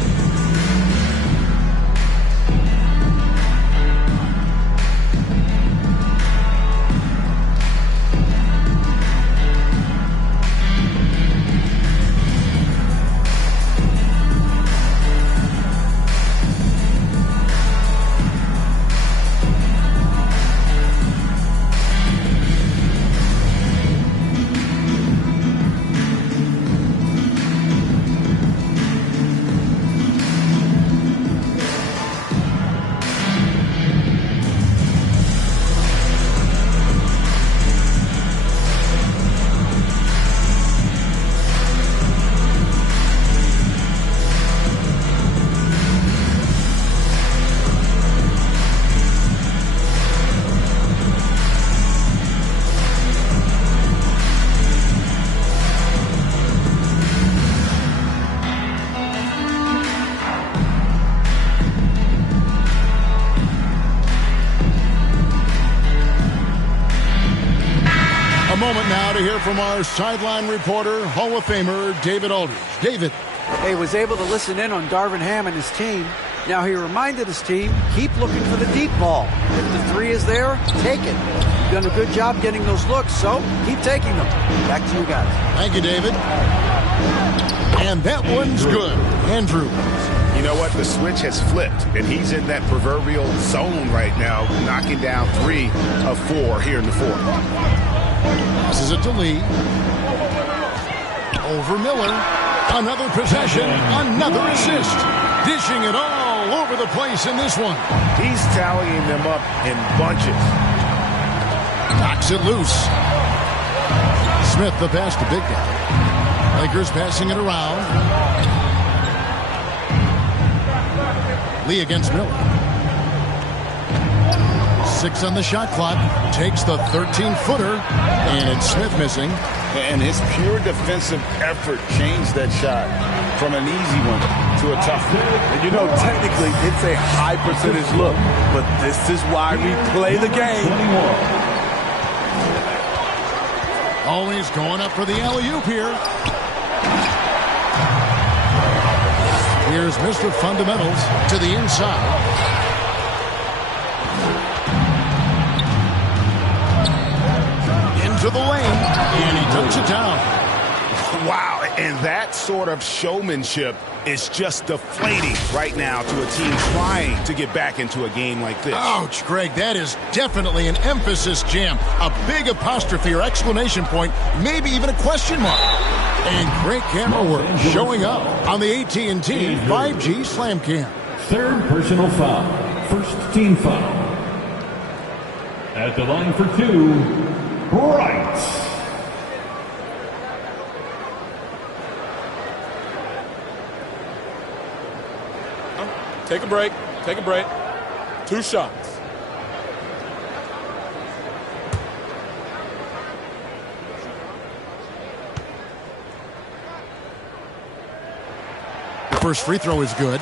To hear from our sideline reporter, Hall of Famer David Aldridge. David. He was able to listen in on Darvin Ham and his team. Now he reminded his team, keep looking for the deep ball. If the three is there, take it. You've done a good job getting those looks, so keep taking them. Back to you guys. Thank you, David. And that one's good. Andrew. You know what? The switch has flipped, and he's in that proverbial zone right now, knocking down 3 of 4 here in the fourth. Passes it to Lee. Over Miller. Another possession. Another assist. Dishing it all over the place in this one. He's tallying them up in bunches. Knocks it loose. Smith the pass to big guy. Lakers passing it around. Lee against Miller. 6 on the shot clock. Takes the 13-footer. And it's Smith missing. And his pure defensive effort changed that shot from an easy one to a tough one. And you know, technically, it's a high percentage look. But this is why we play the game. Always going up for the alley-oop here. Here's Mr. Fundamentals to the inside. To the lane, and he dunks it down. Wow, and that sort of showmanship is just deflating right now to a team trying to get back into a game like this. Ouch, Greg, that is definitely an emphasis jam. A big apostrophe or exclamation point, maybe even a question mark. And great camera work showing up on the AT&T 5G Slam Cam. Third personal foul. First team foul. At the line for 2, Bright. Take a break. Take a break. 2 shots. The first free throw is good.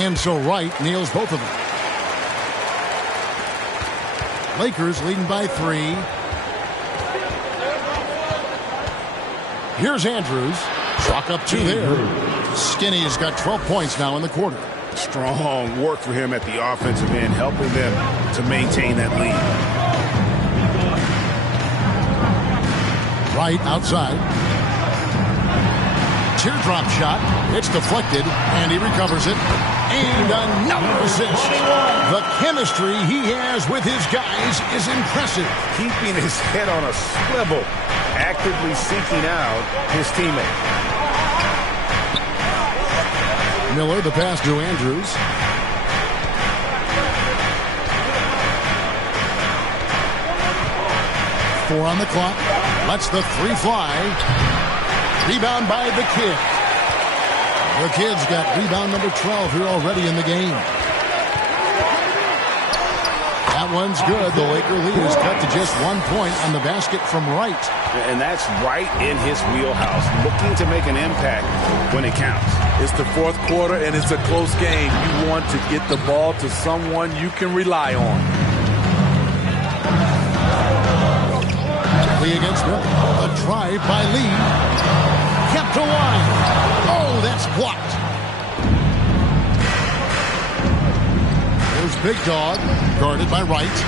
And so Wright nails both of them. Lakers leading by 3. Here's Andrews. Chalk up 2 there. Skinny has got 12 points now in the quarter. Strong work for him at the offensive end, helping them to maintain that lead. Wright outside. Teardrop shot. It's deflected, and he recovers it. And another assist. The chemistry he has with his guys is impressive. Keeping his head on a swivel, actively seeking out his teammate. Miller, the pass to Andrews. Four on the clock. Lets the three fly. Rebound by the Kid. The Kid's got rebound number 12 here already in the game. That one's good. The Laker lead is cut to just 1 point on the basket from Wright. And that's right in his wheelhouse, looking to make an impact when it counts. It's the fourth quarter, and it's a close game. You want to get the ball to someone you can rely on. Lee against Miller. A drive by Lee. Kept alive. Oh, that's blocked. There's Big Dog, guarded by Wright.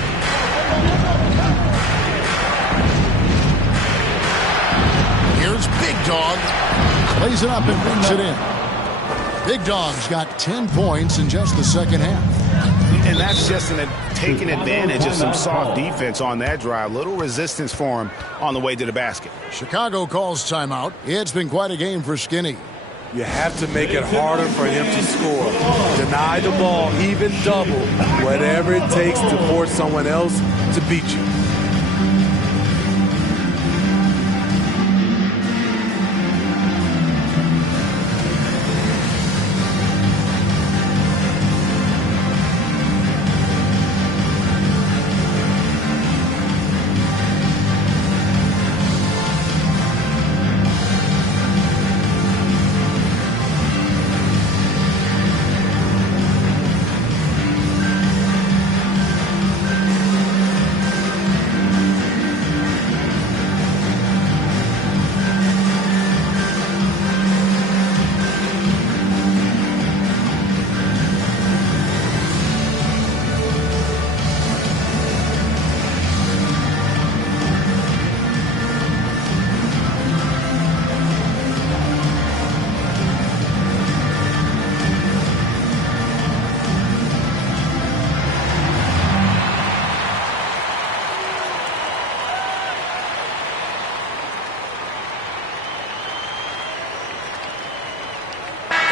Here's Big Dog. Plays it up and brings it in. Big Dog's got 10 points in just the second half. And that's just taking advantage of some soft defense on that drive. Little resistance for him on the way to the basket. Chicago calls timeout. It's been quite a game for Skinny. You have to make it harder for him to score. Deny the ball, even double, whatever it takes to force someone else to beat you.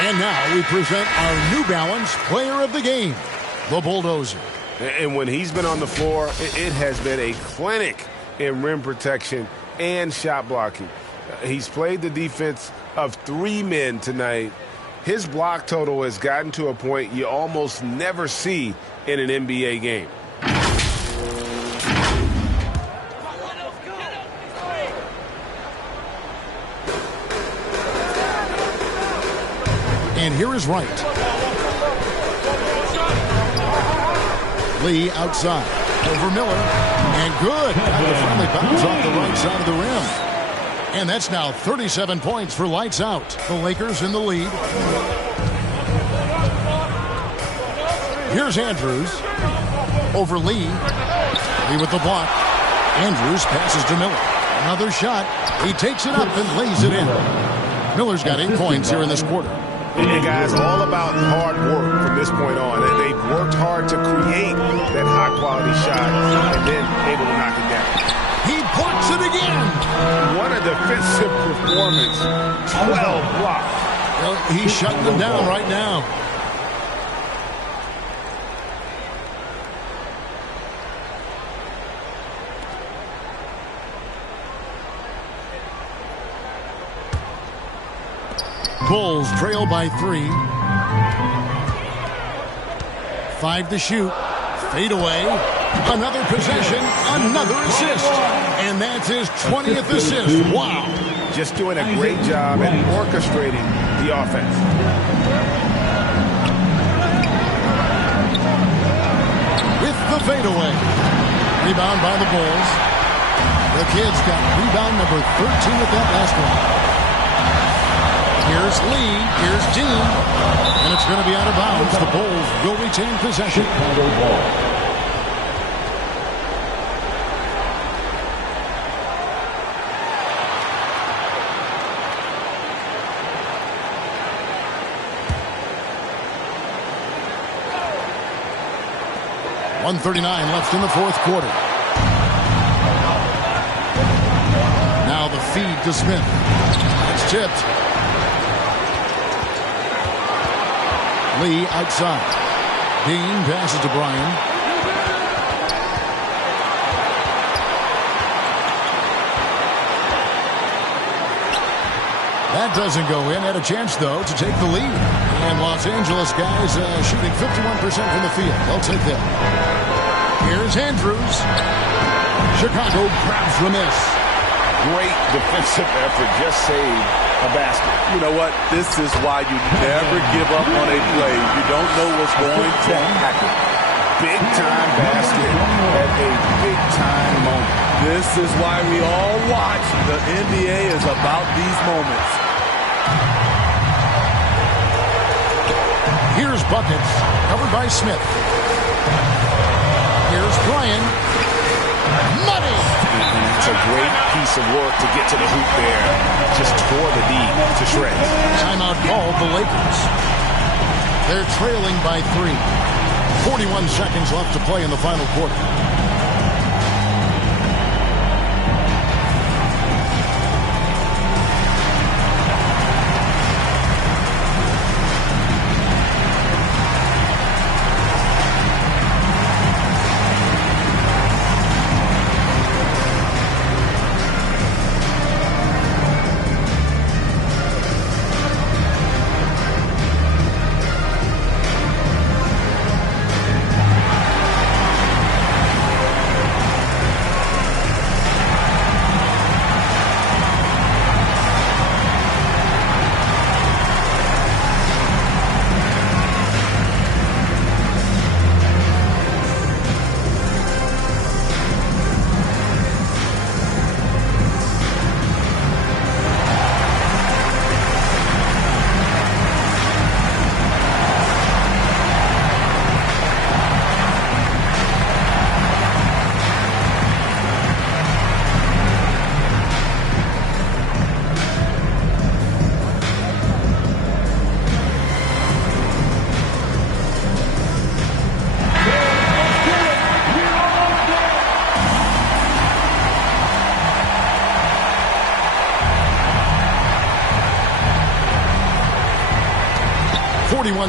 And now we present our New Balance Player of the Game, the Bulldozer. And when he's been on the floor, it has been a clinic in rim protection and shot blocking. He's played the defense of 3 men tonight. His block total has gotten to a point you almost never see in an NBA game. And here is Wright. Lee outside. Over Miller. And good. Got the friendly bounce off the right side of the rim. And that's now 37 points for Lights Out. The Lakers in the lead. Here's Andrews. Over Lee. Lee with the block. Andrews passes to Miller. Another shot. He takes it up and lays it in. Miller's got 8 points here in this quarter. And guys, all about hard work from this point on. They've worked hard to create that high-quality shot and then able to knock it down. He blocks it again. What a defensive performance. 12 blocks. Well, he's shutting them down right now. Bulls trail by 3. 5 to shoot. Fade away. Another possession. Another assist. And that's his 20th assist. Wow. Just doing a great job at orchestrating the offense. With the fadeaway. Rebound by the Bulls. The Kid's got rebound number 13 with that last one. Here's Lee, here's Dean, and it's going to be out of bounds. The Bulls will retain possession. .139 left in the fourth quarter. Now the feed to Smith. It's tipped. Lee outside. Dean passes to Bryan. That doesn't go in. Had a chance, though, to take the lead. And Los Angeles guys shooting 51% from the field. They'll take that. Here's Andrews. Chicago grabs the miss. Great defensive effort. Just saved a basket. You know what? This is why you never give up on a play. You don't know what's going to happen. Big-time basket at a big-time moment. This is why we all watch. The NBA is about these moments. Here's buckets, covered by Smith. Here's Bryan. Money! And it's a great piece of work to get to the hoop there. Just tore the D to shreds. Timeout called the Lakers. They're trailing by 3. 41 seconds left to play in the final quarter.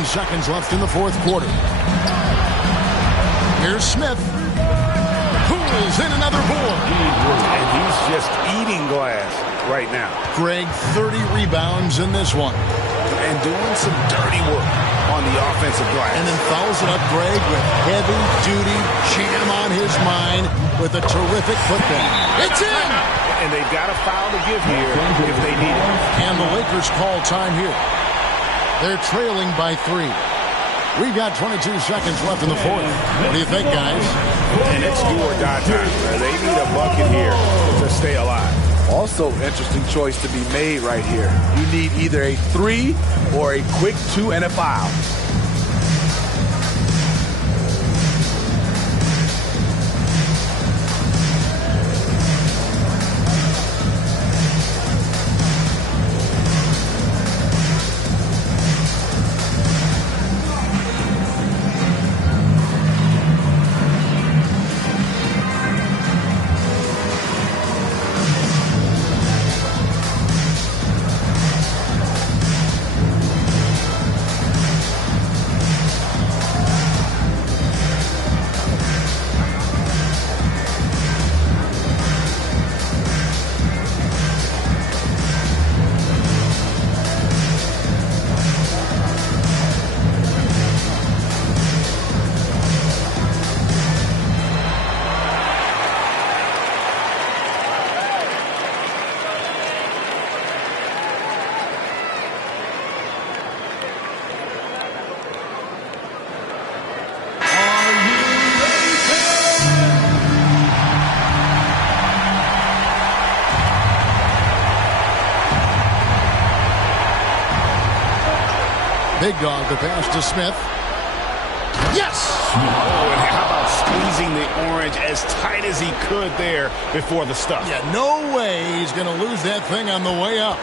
Seconds left in the fourth quarter. Here's Smith. Pulls in another board. And he's just eating glass right now. Greg, 30 rebounds in this one. And doing some dirty work on the offensive glass. And then fouls it up, Greg, with heavy-duty jam on his mind with a terrific putback. It's in! And they've got a foul to give here if they need it. And the Lakers call time here. They're trailing by 3. We've got 22 seconds left in the fourth. What do you think, guys? And it's do or die time. They need a bucket here to stay alive. Also, interesting choice to be made right here. You need either a 3 or a quick 2 and a foul. Big dog, the pass to Smith. Yes! Oh, and how about squeezing the orange as tight as he could there before the stuff? Yeah, no way he's going to lose that thing on the way up.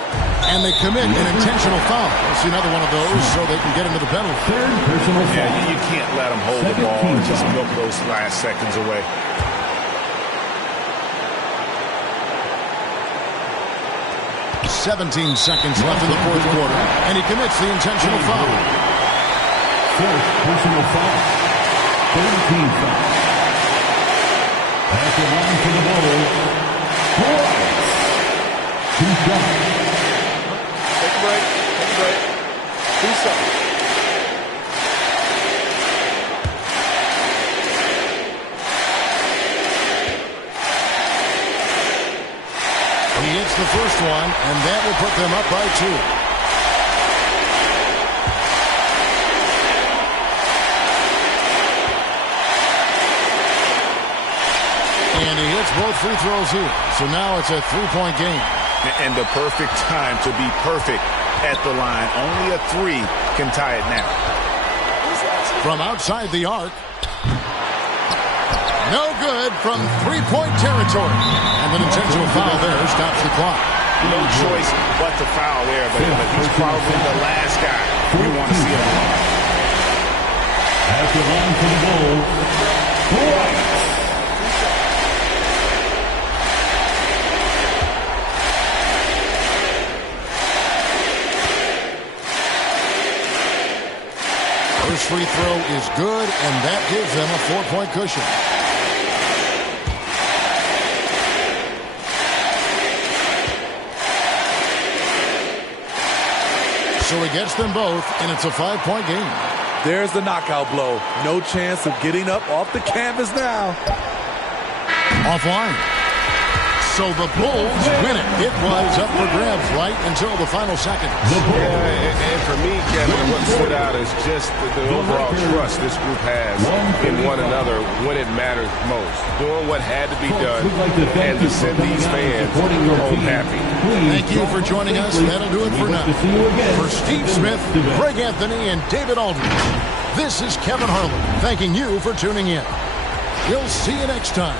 And they commit an intentional foul. We'll see another one of those so they can get into the penalty. Third personal foul. Yeah, you can't let them hold the ball and just milk those last seconds away. 17 seconds left in the fourth quarter, and he commits the intentional foul. personal foul. 13 foul. At the line for the Bulls, Bryce. 2 shots. Take a break. Take a break. Do something. He hits the first one, and that will put them up by 2. And he hits both free throws here. So now it's a 3-point game. And the perfect time to be perfect at the line. Only a 3 can tie it now. From outside the arc. No good from 3-point territory. And an intentional foul there stops the clock. No choice but to foul there, but he's probably the last guy we want to see on the line. At the line for the Bulls, Bryce. First free throw is good, and that gives them a 4-point cushion. So he gets them both, and it's a 5-point game. There's the knockout blow. No chance of getting up off the canvas now. Offline. So the Bulls win it. It was up for grabs right until the final second. And for me, Kevin, what stood out is just the overall trust this group has in one another when it matters most. Doing what had to be done and to send these fans home happy. Thank you for joining us. That'll do it for now. For Steve Smith, Greg Anthony, and David Aldridge, this is Kevin Harlan thanking you for tuning in. We'll see you next time